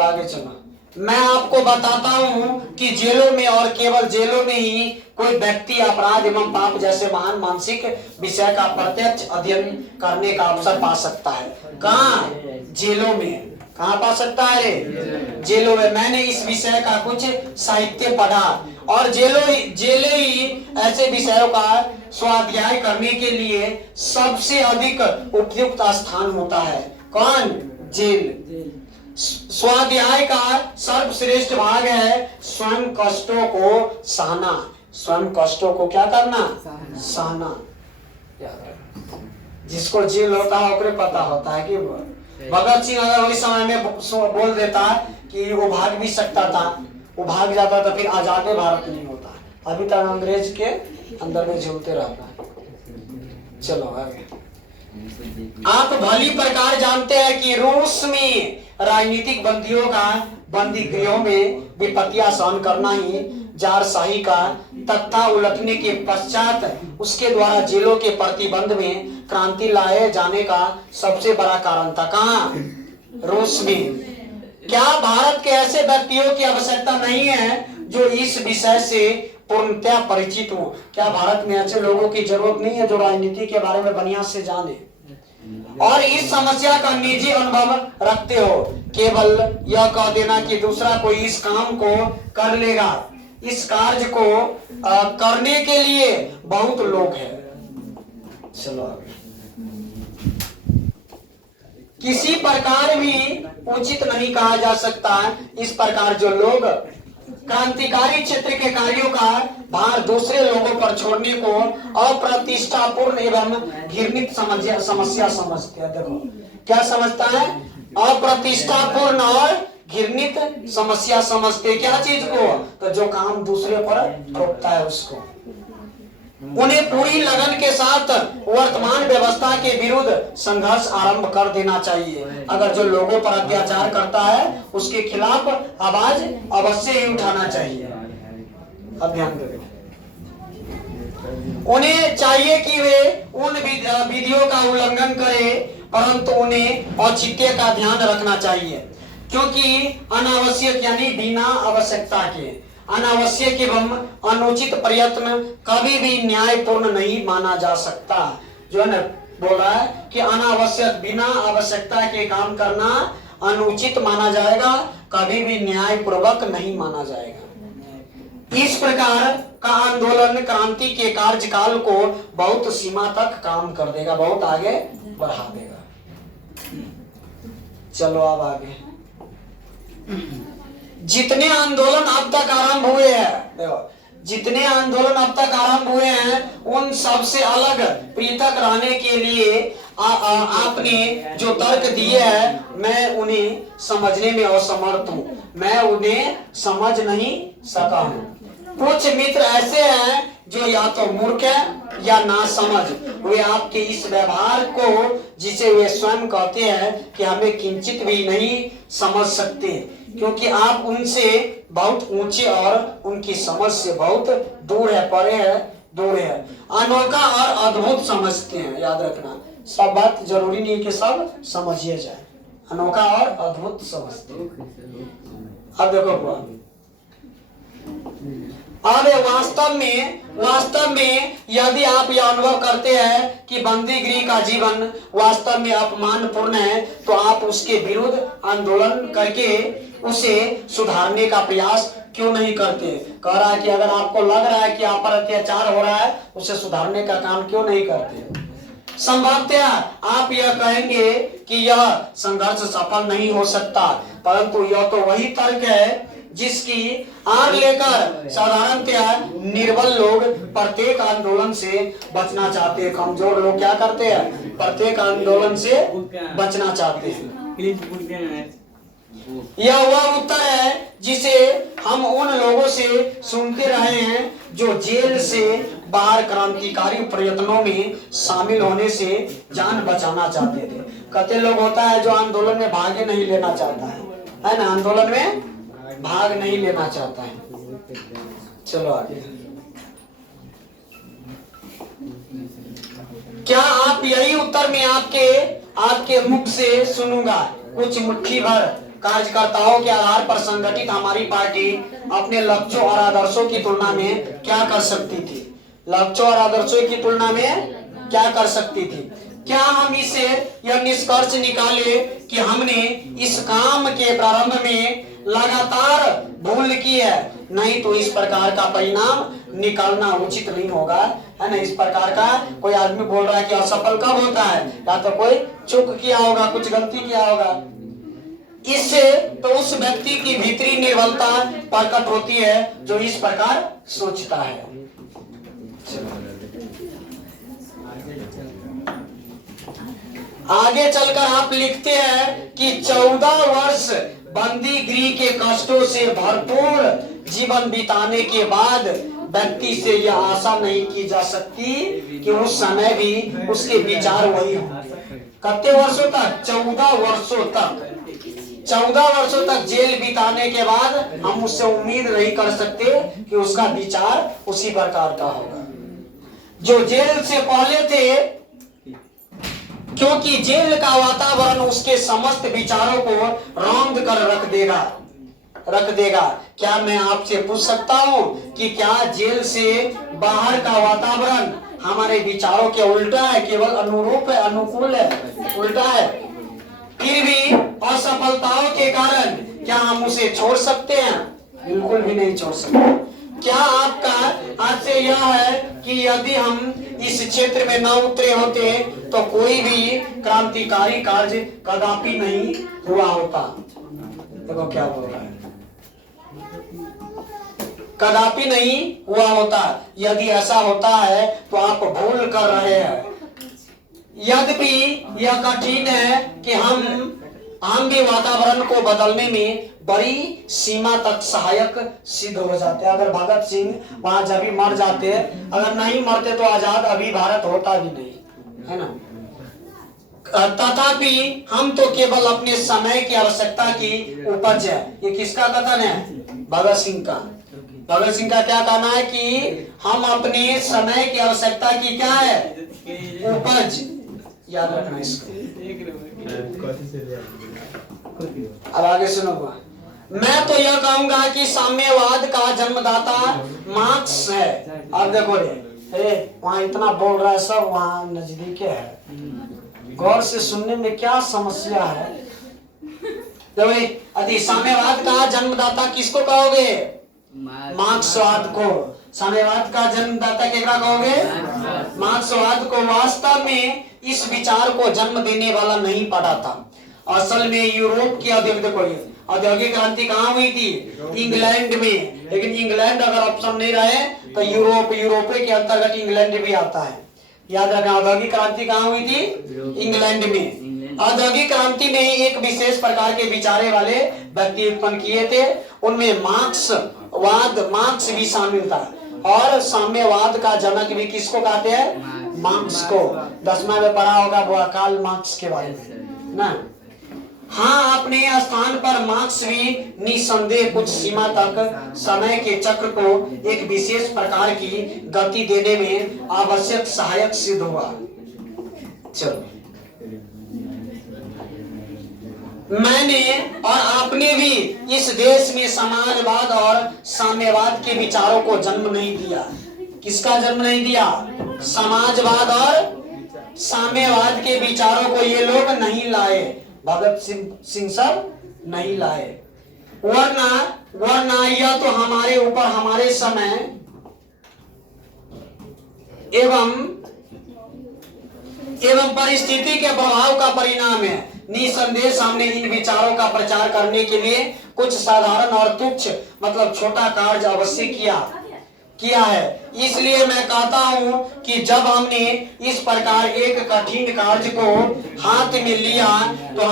आगे चलो। मैं आपको बताता हूं कि जेलों में और केवल जेलों में ही कोई व्यक्ति अपराध एवं पाप जैसे महान मानसिक विषय का प्रत्यक्ष अध्ययन करने का अवसर पा सकता है। कहाँ? जेलों में। कहाँ पा सकता है रे? जेलों में। मैंने इस विषय का कुछ साहित्य पढ़ा और जेलें ही ऐसे विषयों का स्वाध्याय करने के लिए सबसे अधिक उपयुक्त स्थान होता है। कौन? जेल। स्वाध्याय का सर्वश्रेष्ठ भाग है स्वयं कष्टों को सहना। स्वयं कष्टों को क्या करना? सहना। जिसको जेल होता है ओकरे पता होता है कि भगत सिंह अगर वही समय में बोल देता कि वो भाग भी सकता था, वो भाग जाता तो फिर आजाद भारत नहीं होता। अभी तक अंग्रेज के अंदर में झूलते रहता है। चलो आगे। आप भली प्रकार जानते हैं कि रूस में राजनीतिक बंदियों का बंदी गृहों में विपत्तियां सहन करना ही जारशाही का तख्ता उलटने के पश्चात उसके द्वारा जेलों के प्रतिबंध में क्रांति लाए जाने का सबसे बड़ा कारण था। कहाँ? रूस में। क्या भारत के ऐसे व्यक्तियों की आवश्यकता नहीं है जो इस विषय से पूर्णतया परिचित हो? क्या भारत में ऐसे लोगों की जरूरत नहीं है जो राजनीति के बारे में बढ़िया से जाने और इस समस्या का निजी अनुभव रखते हो? केवल यह कह देना कि दूसरा कोई इस काम को कर लेगा, इस कार्य को करने के लिए बहुत लोग हैं। चलो आगे। किसी प्रकार भी उचित नहीं कहा जा सकता इस प्रकार जो लोग क्रांतिकारी क्षेत्र के कार्यों का भार दूसरे लोगों पर छोड़ने को अप्रतिष्ठापूर्ण एवं घृणित समस्या समझते हैं। देखो क्या समझता है? अप्रतिष्ठापूर्ण और घृणित समस्या समझते। क्या चीज को? तो जो काम दूसरे पर थोपता है उसको। उन्हें पूरी लगन के साथ वर्तमान व्यवस्था के विरुद्ध संघर्ष आरंभ कर देना चाहिए। अगर जो लोगों पर अत्याचार करता है उसके खिलाफ आवाज अवश्य ही उठाना चाहिए। अब ध्यान दो। उन्हें चाहिए कि वे उन विधियों का उल्लंघन करें, परंतु उन्हें औचित्य का ध्यान रखना चाहिए, क्योंकि अनावश्यक यानी बिना आवश्यकता के अनावश्यक एवं अनुचित प्रयत्न कभी भी न्यायपूर्ण नहीं माना जा सकता। जो है ना बोल रहा है कि अनावश्यक बिना आवश्यकता के काम करना अनुचित माना जाएगा, कभी भी न्यायपूर्वक नहीं माना जाएगा। इस प्रकार का आंदोलन क्रांति के कार्यकाल को बहुत सीमा तक काम कर देगा, बहुत आगे बढ़ा देगा। चलो अब आगे। जितने आंदोलन अब तक आरंभ हुए हैं, जितने आंदोलन अब तक आरंभ हुए हैं उन सबसे अलग पृथक रहने के लिए आपने जो तर्क दिए हैं मैं उन्हें समझने में असमर्थ हूँ, मैं उन्हें समझ नहीं सका हूँ। कुछ मित्र ऐसे हैं जो या तो मूर्ख है या ना समझ, वे आपके इस व्यवहार को जिसे वे स्वयं कहते हैं कि हमें किंचित भी नहीं समझ सकते, क्योंकि आप उनसे बहुत ऊंचे और उनकी समझ से बहुत दूर है, परे है, दूर है। अनोखा और अद्भुत समझते हैं। याद रखना, सब बात जरूरी नहीं कि सब समझिए जाए। अनोखा और अद्भुत समझते हैं। अब देखो अब वास्तव में यदि आप यह अनुभव करते हैं कि बंदी गृह का जीवन वास्तव में अपमानपूर्ण है, तो आप उसके विरुद्ध आंदोलन करके उसे सुधारने का प्रयास क्यों नहीं करते? कह रहा है कि अगर आपको लग रहा है कि आप पर अत्याचार हो रहा है, उसे सुधारने का काम क्यों नहीं करते? संभवतः आप यह कहेंगे कि यह संघर्ष सफल नहीं हो सकता, परंतु यह तो वही तर्क है जिसकी आड़ लेकर साधारणतया निर्बल लोग प्रत्येक आंदोलन से बचना चाहते हैं। कमजोर लोग क्या करते हैं? प्रत्येक आंदोलन से बचना चाहते हैं। यह वह उत्तर है जिसे हम उन लोगों से सुनते रहे हैं जो जेल से बाहर क्रांतिकारी प्रयत्नों में शामिल होने से जान बचाना चाहते थे। कते लोग होता है जो आंदोलन में भाग नहीं लेना चाहता है ना? आंदोलन में भाग नहीं लेना चाहता है। चलो आगे। क्या आप यही उत्तर में आपके मुख से सुनूंगा? कुछ मुट्ठी भर कार्यकर्ताओं के आधार पर संगठित हमारी पार्टी अपने लक्ष्यों और आदर्शों की तुलना में क्या कर सकती थी? लक्ष्यों और आदर्शों की तुलना में क्या कर सकती थी? क्या हम इसे यह निष्कर्ष निकाले कि हमने इस काम के प्रारंभ में लगातार भूल की है? नहीं तो इस प्रकार का परिणाम निकालना उचित नहीं होगा, है ना? इस प्रकार का कोई आदमी बोल रहा है कि असफल कब होता है? या तो कोई चूक किया होगा, कुछ गलती किया होगा। इससे तो उस व्यक्ति की भीतरी निर्बलता प्रकट होती है जो इस प्रकार सोचता है। आगे चलकर आप लिखते हैं कि 14 वर्ष बंदी गृह के कष्टों से भरपूर जीवन बिताने के बाद व्यक्ति से यह आशा नहीं की जा सकती कि उस समय भी उसके विचार वही हो। कितने वर्षों तक? 14 वर्षों तक। 14 वर्षों तक जेल बिताने के बाद हम उससे उम्मीद नहीं कर सकते कि उसका विचार उसी प्रकार का होगा जो जेल से पहले थे, क्योंकि जेल का वातावरण उसके समस्त विचारों को रौंद कर रख देगा। क्या मैं आपसे पूछ सकता हूं कि क्या जेल से बाहर का वातावरण हमारे विचारों के उल्टा है? केवल अनुरूप है, अनुकूल है, उल्टा है। फिर भी असफलताओं के कारण क्या हम उसे छोड़ सकते हैं? बिल्कुल भी नहीं छोड़ सकते। क्या आपका आशय यह है कि यदि हम इस क्षेत्र में न उतरे होते तो कोई भी क्रांतिकारी कार्य कदापि नहीं हुआ होता? देखो क्या बोल रहा है, कदापि नहीं हुआ होता। यदि ऐसा होता है तो आप भूल कर रहे हैं। यद्यपि यह कठिन है कि हम भी वातावरण को बदलने में बड़ी सीमा तक सहायक सिद्ध हो जाते हैं। अगर भगत सिंह वहां जब भी मर जाते, अगर नहीं मरते तो आजाद अभी भारत होता भी नहीं, है ना। तथापि हम तो केवल अपने समय की आवश्यकता की उपज है। ये किसका कथन है? भगत सिंह का। भगत सिंह का क्या कहना है कि हम अपने समय की आवश्यकता की क्या है? उपज। याद रखना इसको। अब आगे सुनो। मैं तो यह कहूंगा कि साम्यवाद का जन्मदाता मार्क्स है। अब देखो वहाँ इतना बोल रहा है सब, वहाँ नजदीक है, गौर से सुनने में क्या समस्या है। यदि साम्यवाद का जन्मदाता किसको कहोगे? मार्क्सवाद को। साम्यवाद का जन्मदाता क्या कहोगे? मार्क्सवाद को। वास्तव में इस विचार को जन्म देने वाला नहीं पड़ा था। असल में यूरोप की औद्योगिक क्रांति कहाँ हुई थी? इंग्लैंड में। लेकिन इंग्लैंड अगर ऑप्शन नहीं रहे तो यूरोप के अंतर्गत इंग्लैंड भी आता है। याद रखना, औद्योगिक क्रांति कहाँ हुई थी? इंग्लैंड में। औद्योगिक क्रांति में एक विशेष प्रकार के विचारे वाले व्यक्ति उत्पन्न किए थे। उनमें मार्क्स भी शामिल था। और साम्यवाद का जनक भी किसको कहते हैं? मार्क्स को। 10वां में पढ़ा होगा वो कार्ल मार्क्स के बारे में ना। हाँ, अपने स्थान पर मार्क्स भी निसंदेह कुछ सीमा तक समय के चक्र को एक विशेष प्रकार की गति देने में आवश्यक सहायक सिद्ध हुआ। चलो, मैंने और आपने भी इस देश में समाजवाद और साम्यवाद के विचारों को जन्म नहीं दिया। किसका जन्म नहीं दिया? समाजवाद और साम्यवाद के विचारों को ये लोग नहीं लाए। भगत सिंह सब नहीं लाए। वरना यह तो हमारे ऊपर हमारे समय एवं परिस्थिति के प्रभाव का परिणाम है। निसंदेह हमने इन विचारों का प्रचार करने के लिए कुछ साधारण और तुच्छ मतलब छोटा कार्य अवश्य किया है। इसलिए मैं कहता हूं कि जब हमने इस प्रकार एक कठिन कार्य को हाथ में लिया तो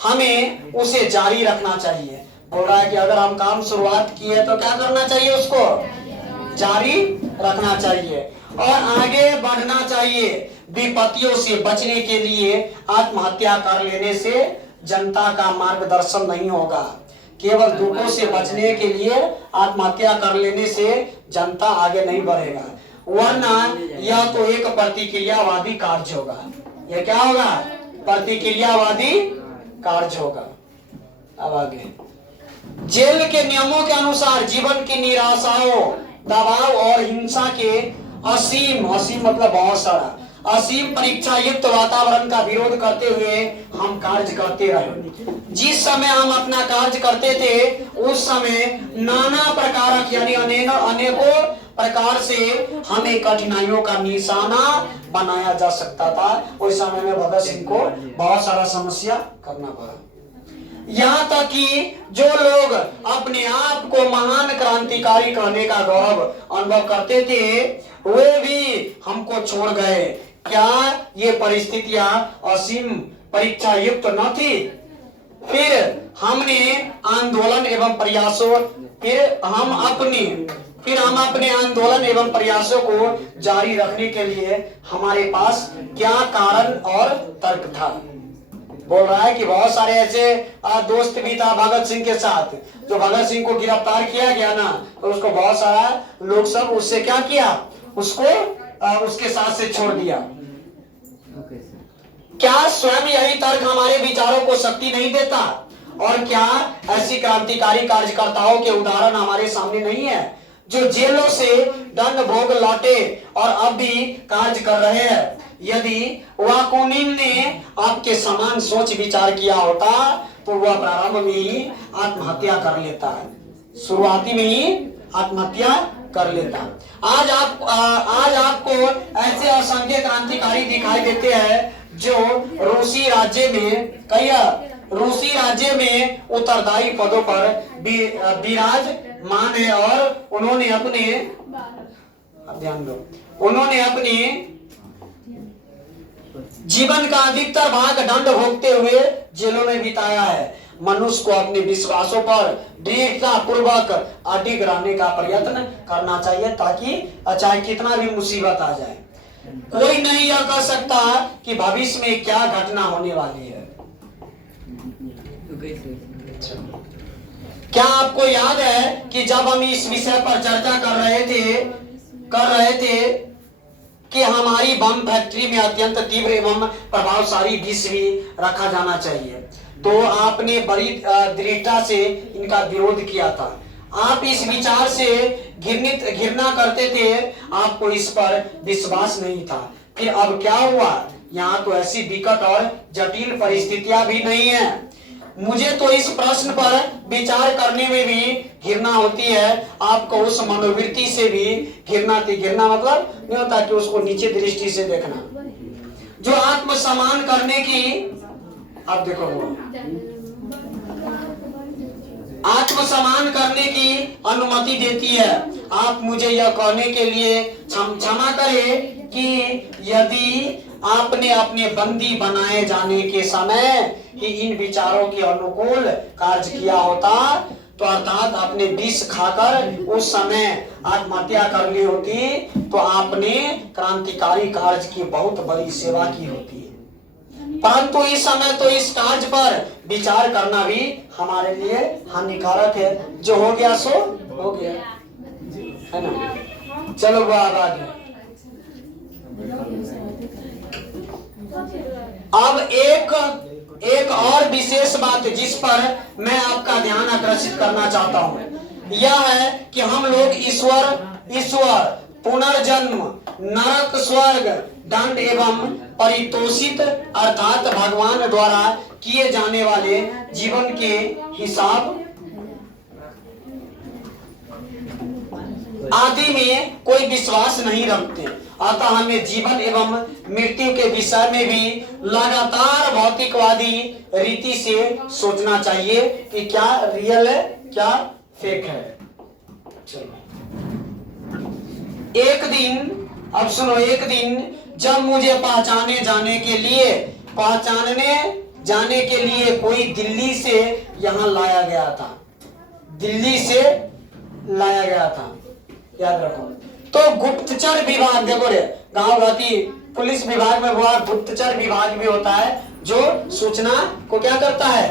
हमें उसे जारी रखना चाहिए। बोल रहा है कि अगर हम काम शुरुआत किए तो क्या करना चाहिए? उसको जारी रखना चाहिए और आगे बढ़ना चाहिए। विपत्तियों से बचने के लिए आत्महत्या कर लेने से जनता का मार्गदर्शन नहीं होगा। केवल दुखों से बचने के लिए आत्महत्या कर लेने से जनता आगे नहीं बढ़ेगा। वरना यह तो एक प्रतिक्रियावादी कार्य होगा। यह क्या होगा? प्रतिक्रियावादी कार्य होगा। अब आगे, जेल के नियमों के अनुसार जीवन की निराशाओं, दबाव और हिंसा के असीम मतलब बहुत सारा असीम परीक्षा युक्त वातावरण का विरोध करते हुए हम कार्य करते रहे। जिस समय हम अपना कार्य करते थे उस समय नाना प्रकार यानी अनेकों प्रकार से हमें कठिनाइयों का निशाना बनाया जा सकता था। उस समय में भगत सिंह को बहुत सारा समस्या करना पड़ा। यहाँ तक कि जो लोग अपने आप को महान क्रांतिकारी कहने का गौरव अनुभव करते थे वे भी हमको छोड़ गए। क्या ये परिस्थितियां असीम परीक्षा युक्त न थी? फिर हमने आंदोलन एवं प्रयासों फिर हम अपने आंदोलन एवं प्रयासों को जारी रखने के लिए हमारे पास क्या कारण और तर्क था। बोल रहा है कि बहुत सारे ऐसे दोस्त भी था भगत सिंह के साथ। जो भगत सिंह को गिरफ्तार किया गया ना, तो उसको बहुत सारा लोग सब उससे क्या किया, उसको उसके साथ से छोड़ दिया। क्या स्वयं यही तर्क हमारे विचारों को शक्ति नहीं देता? और क्या ऐसी क्रांतिकारी कार्यकर्ताओं के उदाहरण हमारे सामने नहीं है, जो जेलों से दंड भोग लौटे और अब भी कार्य कर रहे हैं? यदि वाकुनिन ने आपके समान सोच विचार किया होता तो वह प्रारंभ में ही आत्महत्या कर लेता है, शुरुआती में ही आत्महत्या कर लेता। आज आपको ऐसे असंख्य क्रांतिकारी दिखाई देते हैं जो रूसी राज्य में उत्तरदायी पदों पर विराजमान है और उन्होंने अपने जीवन का अधिकतर भाग दंड भोगते हुए जेलों में बिताया है। मनुष्य को अपने विश्वासों पर दृढ़ता पूर्वक अडिग रहने का प्रयत्न करना चाहिए, ताकि चाहे कितना भी मुसीबत आ जाए, कोई नहीं यह कह सकता कि भविष्य में क्या घटना होने वाली है। क्या आपको याद है कि जब हम इस विषय पर चर्चा कर रहे थे कि हमारी बम फैक्ट्री में अत्यंत तीव्र एवं प्रभावशाली विष भी रखा जाना चाहिए, तो आपने बड़ी दृढ़ता से इनका विरोध किया था। आप इस विचार से घृणा करते थे, आपको इस पर विश्वास नहीं था। फिर अब क्या हुआ? यहाँ तो ऐसी विकट और जटिल परिस्थितियां भी नहीं है। मुझे तो इस प्रश्न पर विचार करने में भी घृणा होती है, आपको उस मनोवृत्ति से भी घृणा मतलब नहीं होता कि उसको नीचे दृष्टि से देखना, जो आत्मसम्मान करने की, आप देखो आत्मसम्मान करने की अनुमति देती है। आप मुझे यह कहने के लिए क्षमा करें कि यदि आपने अपने बंदी बनाए जाने के समय ही इन विचारों के अनुकूल कार्य किया होता, तो अर्थात अपने विष खाकर उस समय आत्महत्या कर ली होती, तो आपने क्रांतिकारी कार्य की बहुत बड़ी सेवा की होती। परंतु इस समय तो इस कार्य पर विचार करना भी हमारे लिए हानिकारक है। जो हो गया सो हो गया, है ना। चलो वो आगे। अब एक और विशेष बात जिस पर मैं आपका ध्यान आकर्षित करना चाहता हूँ, यह है कि हम लोग ईश्वर पुनर्जन्म, नरक, स्वर्ग, दंड एवं परितोषित अर्थात भगवान द्वारा किए जाने वाले जीवन के हिसाब आदि में कोई विश्वास नहीं रखते। अतः हमें जीवन एवं मृत्यु के विषय में भी लगातार भौतिकवादी रीति से सोचना चाहिए कि क्या रियल है, क्या फेक है। चलो एक दिन जब मुझे पहचानने जाने के लिए कोई दिल्ली से यहाँ लाया गया था, याद रखो। तो गुप्तचर विभाग, देखो रे, गांव घाटी पुलिस विभाग में हुआ, गुप्तचर विभाग भी होता है जो सूचना को क्या करता है,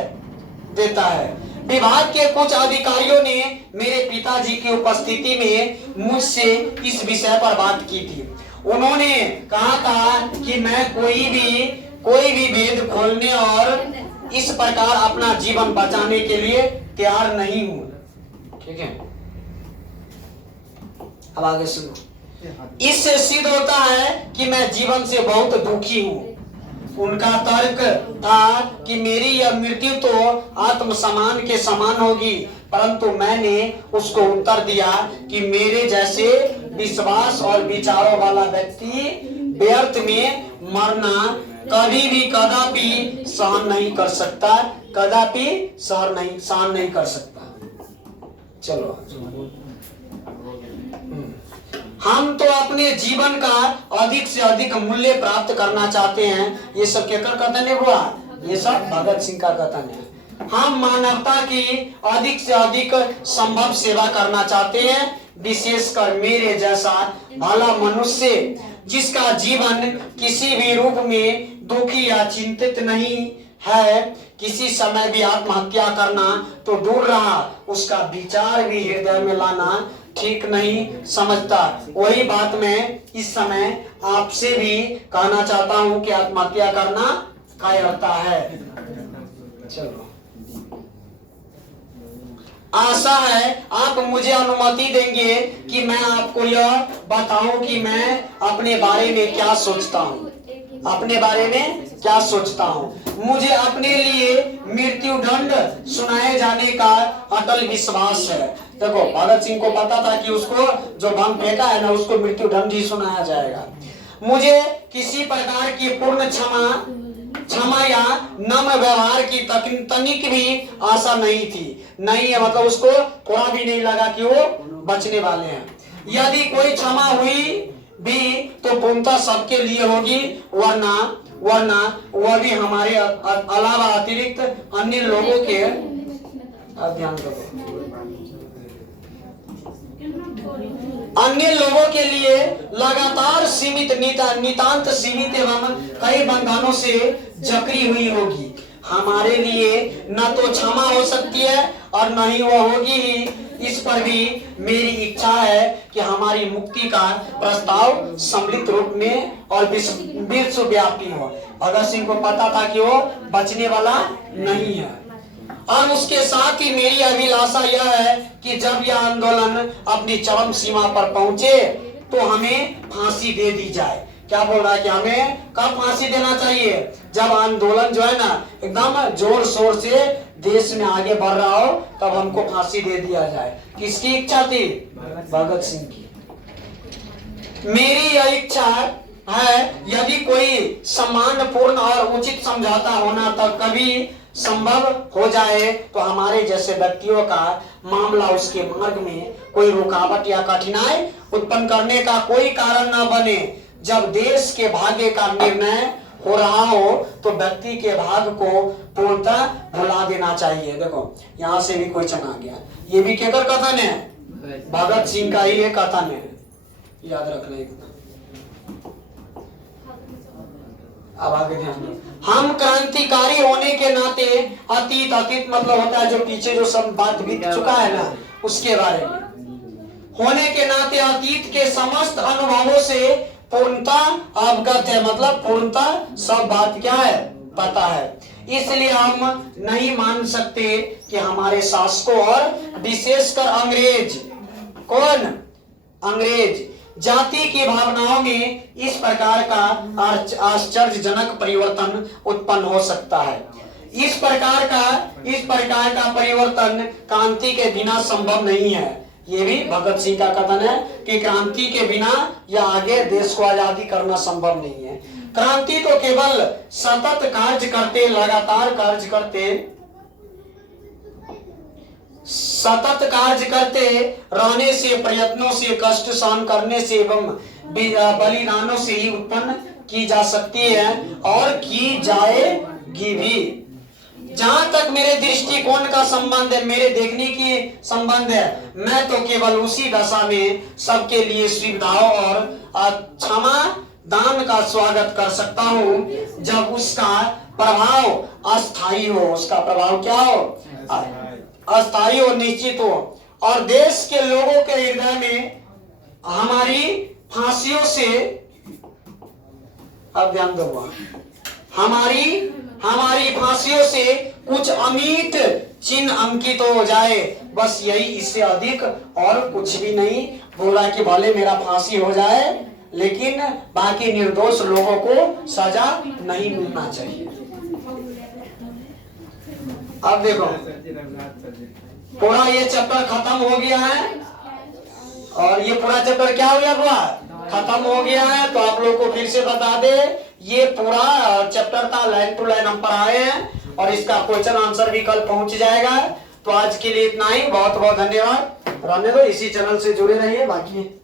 देता है। विभाग के कुछ अधिकारियों ने मेरे पिताजी की उपस्थिति में मुझसे इस विषय पर बात की थी। उन्होंने कहा था कि मैं कोई भी भेद खोलने और इस प्रकार अपना जीवन बचाने के लिए तैयार नहीं हूं। ठीक है, अब आगे सुनो। इससे सिद्ध होता है कि मैं जीवन से बहुत दुखी हूं। उनका तर्क था कि मेरी यह मृत्यु तो आत्मसम्मान के समान होगी, परंतु मैंने उसको उत्तर दिया कि मेरे जैसे विश्वास और विचारों वाला व्यक्ति व्यर्थ में मरना कदापि सहन नहीं कर सकता, सहन नहीं कर सकता। चलो, हम तो अपने जीवन का अधिक से अधिक मूल्य प्राप्त करना चाहते हैं। ये सब क्या कथन है हुआ? ये सब भगत सिंह का कथन है। हम मानवता की अधिक से अधिक संभव सेवा करना चाहते हैं, विशेषकर मेरे जैसा भला मनुष्य जिसका जीवन किसी भी रूप में दुखी या चिंतित नहीं है, किसी समय भी आत्महत्या करना तो दूर रहा, उसका विचार भी हृदय में लाना ठीक नहीं समझता। वही बात मैं इस समय आपसे भी कहना चाहता हूं कि आत्महत्या करना कायरता है। चलो, आशा है आप मुझे अनुमति देंगे कि मैं आपको यह बताऊं कि मैं अपने बारे में क्या सोचता हूं। अपने बारे में क्या सोचता हूं। मुझे अपने लिए मृत्यु दंड सुनाए जाने का अटल विश्वास है। देखो, भगत सिंह को पता था कि उसको जो बम फेंका है ना, उसको मृत्यु दंड ही सुनाया जाएगा। मुझे किसी प्रकार की पूर्ण क्षमा या नम्र व्यवहार की तनिक भी आशा नहीं थी। नहीं है मतलब उसको थोड़ा भी नहीं लगा कि वो बचने वाले हैं। यदि कोई क्षमा हुई भी तो पूर्णतः सबके लिए होगी, वरना वह भी हमारे अलावा अतिरिक्त अन्य लोगों के ध्यान रखो, अन्य लोगों के लिए लगातार सीमित नितांत सीमित एवं कई बंधनों से जकड़ी हुई होगी। हमारे लिए न तो क्षमा हो सकती है और न ही वो होगी ही। इस पर भी मेरी इच्छा है कि हमारी मुक्ति का प्रस्ताव सम्मिलित रूप में और विश्वव्यापी हो। भगत सिंह को पता था कि वो बचने वाला नहीं है, और उसके साथ ही मेरी अभिलाषा यह है कि जब यह आंदोलन अपनी चरम सीमा पर पहुंचे तो हमें फांसी दे दी जाए। क्या बोल रहा है कि हमें कब फांसी देना चाहिए? जब आंदोलन जो है ना एकदम जोर शोर से देश में आगे बढ़ रहा हो, तब हमको फांसी दे दिया जाए। किसकी इच्छा थी? भगत सिंह की। मेरी यह इच्छा है, यदि कोई सम्मानपूर्ण और उचित समझौता होना तो कभी संभव हो जाए तो हमारे जैसे व्यक्तियों का मामला उसके मार्ग में कोई रुकावट या कठिनाई उत्पन्न करने का कोई कारण न बने। जब देश के भाग्य का निर्णय हो रहा हो तो व्यक्ति के भाग्य को पूर्णतः भुला देना चाहिए। देखो, यहाँ से भी कोई चना गया, ये भी केकर कथन है? भगत सिंह का ही एक कथन है, याद रखना एकदम। अब आगे ध्यान दो। हम क्रांतिकारी होने के नाते अतीत मतलब होता है जो पीछे जो सब बात बीत चुका है ना, उसके बारे में होने के नाते अतीत के समस्त अनुभवों से पूर्णतः अवगत है, मतलब पूर्णतः सब बात क्या है पता है। इसलिए हम नहीं मान सकते कि हमारे शासकों और विशेषकर अंग्रेज जाति की भावनाओं में इस प्रकार का आश्चर्यजनक परिवर्तन उत्पन्न हो सकता है। इस प्रकार का परिवर्तन क्रांति के बिना संभव नहीं है। ये भी भगत सिंह का कथन है कि क्रांति के बिना या आगे देश को आजादी करना संभव नहीं है। क्रांति तो केवल सतत कार्य करते, लगातार कार्य करते रहने से, प्रयत्नों से, कष्ट सहन करने से एवं बलिदानों से ही उत्पन्न की जा सकती है और की जाएगी भी। जहां तक मेरे दृष्टिकोण का संबंध है, मेरे देखने की संबंध है, मैं तो केवल उसी दशा में सबके लिए सुविधाओं और क्षमा दान का स्वागत कर सकता हूं जब उसका प्रभाव अस्थायी हो। उसका प्रभाव क्या हो? अस्थायी और निश्चित हो, और देश के लोगों के हृदय में हमारी फांसियों से, अब ध्यान दो, हमारी फांसियों से कुछ अमिट चिन्ह अंकित हो जाए, बस यही, इससे अधिक और कुछ भी नहीं। बोला कि भले मेरा फांसी हो जाए लेकिन बाकी निर्दोष लोगों को सजा नहीं मिलना चाहिए। अब देखो, पूरा ये चैप्टर खत्म हो गया है, और ये पूरा चैप्टर क्या हो गया? खत्म हो गया है। तो आप लोग को फिर से बता दे, ये पूरा चैप्टर था, लाइन टू लाइन हम पढ़ाए हैं, और इसका क्वेश्चन आंसर भी कल पहुंच जाएगा। तो आज के लिए इतना ही, बहुत बहुत धन्यवाद। रहने दो, इसी चैनल से जुड़े रहिए। बाकी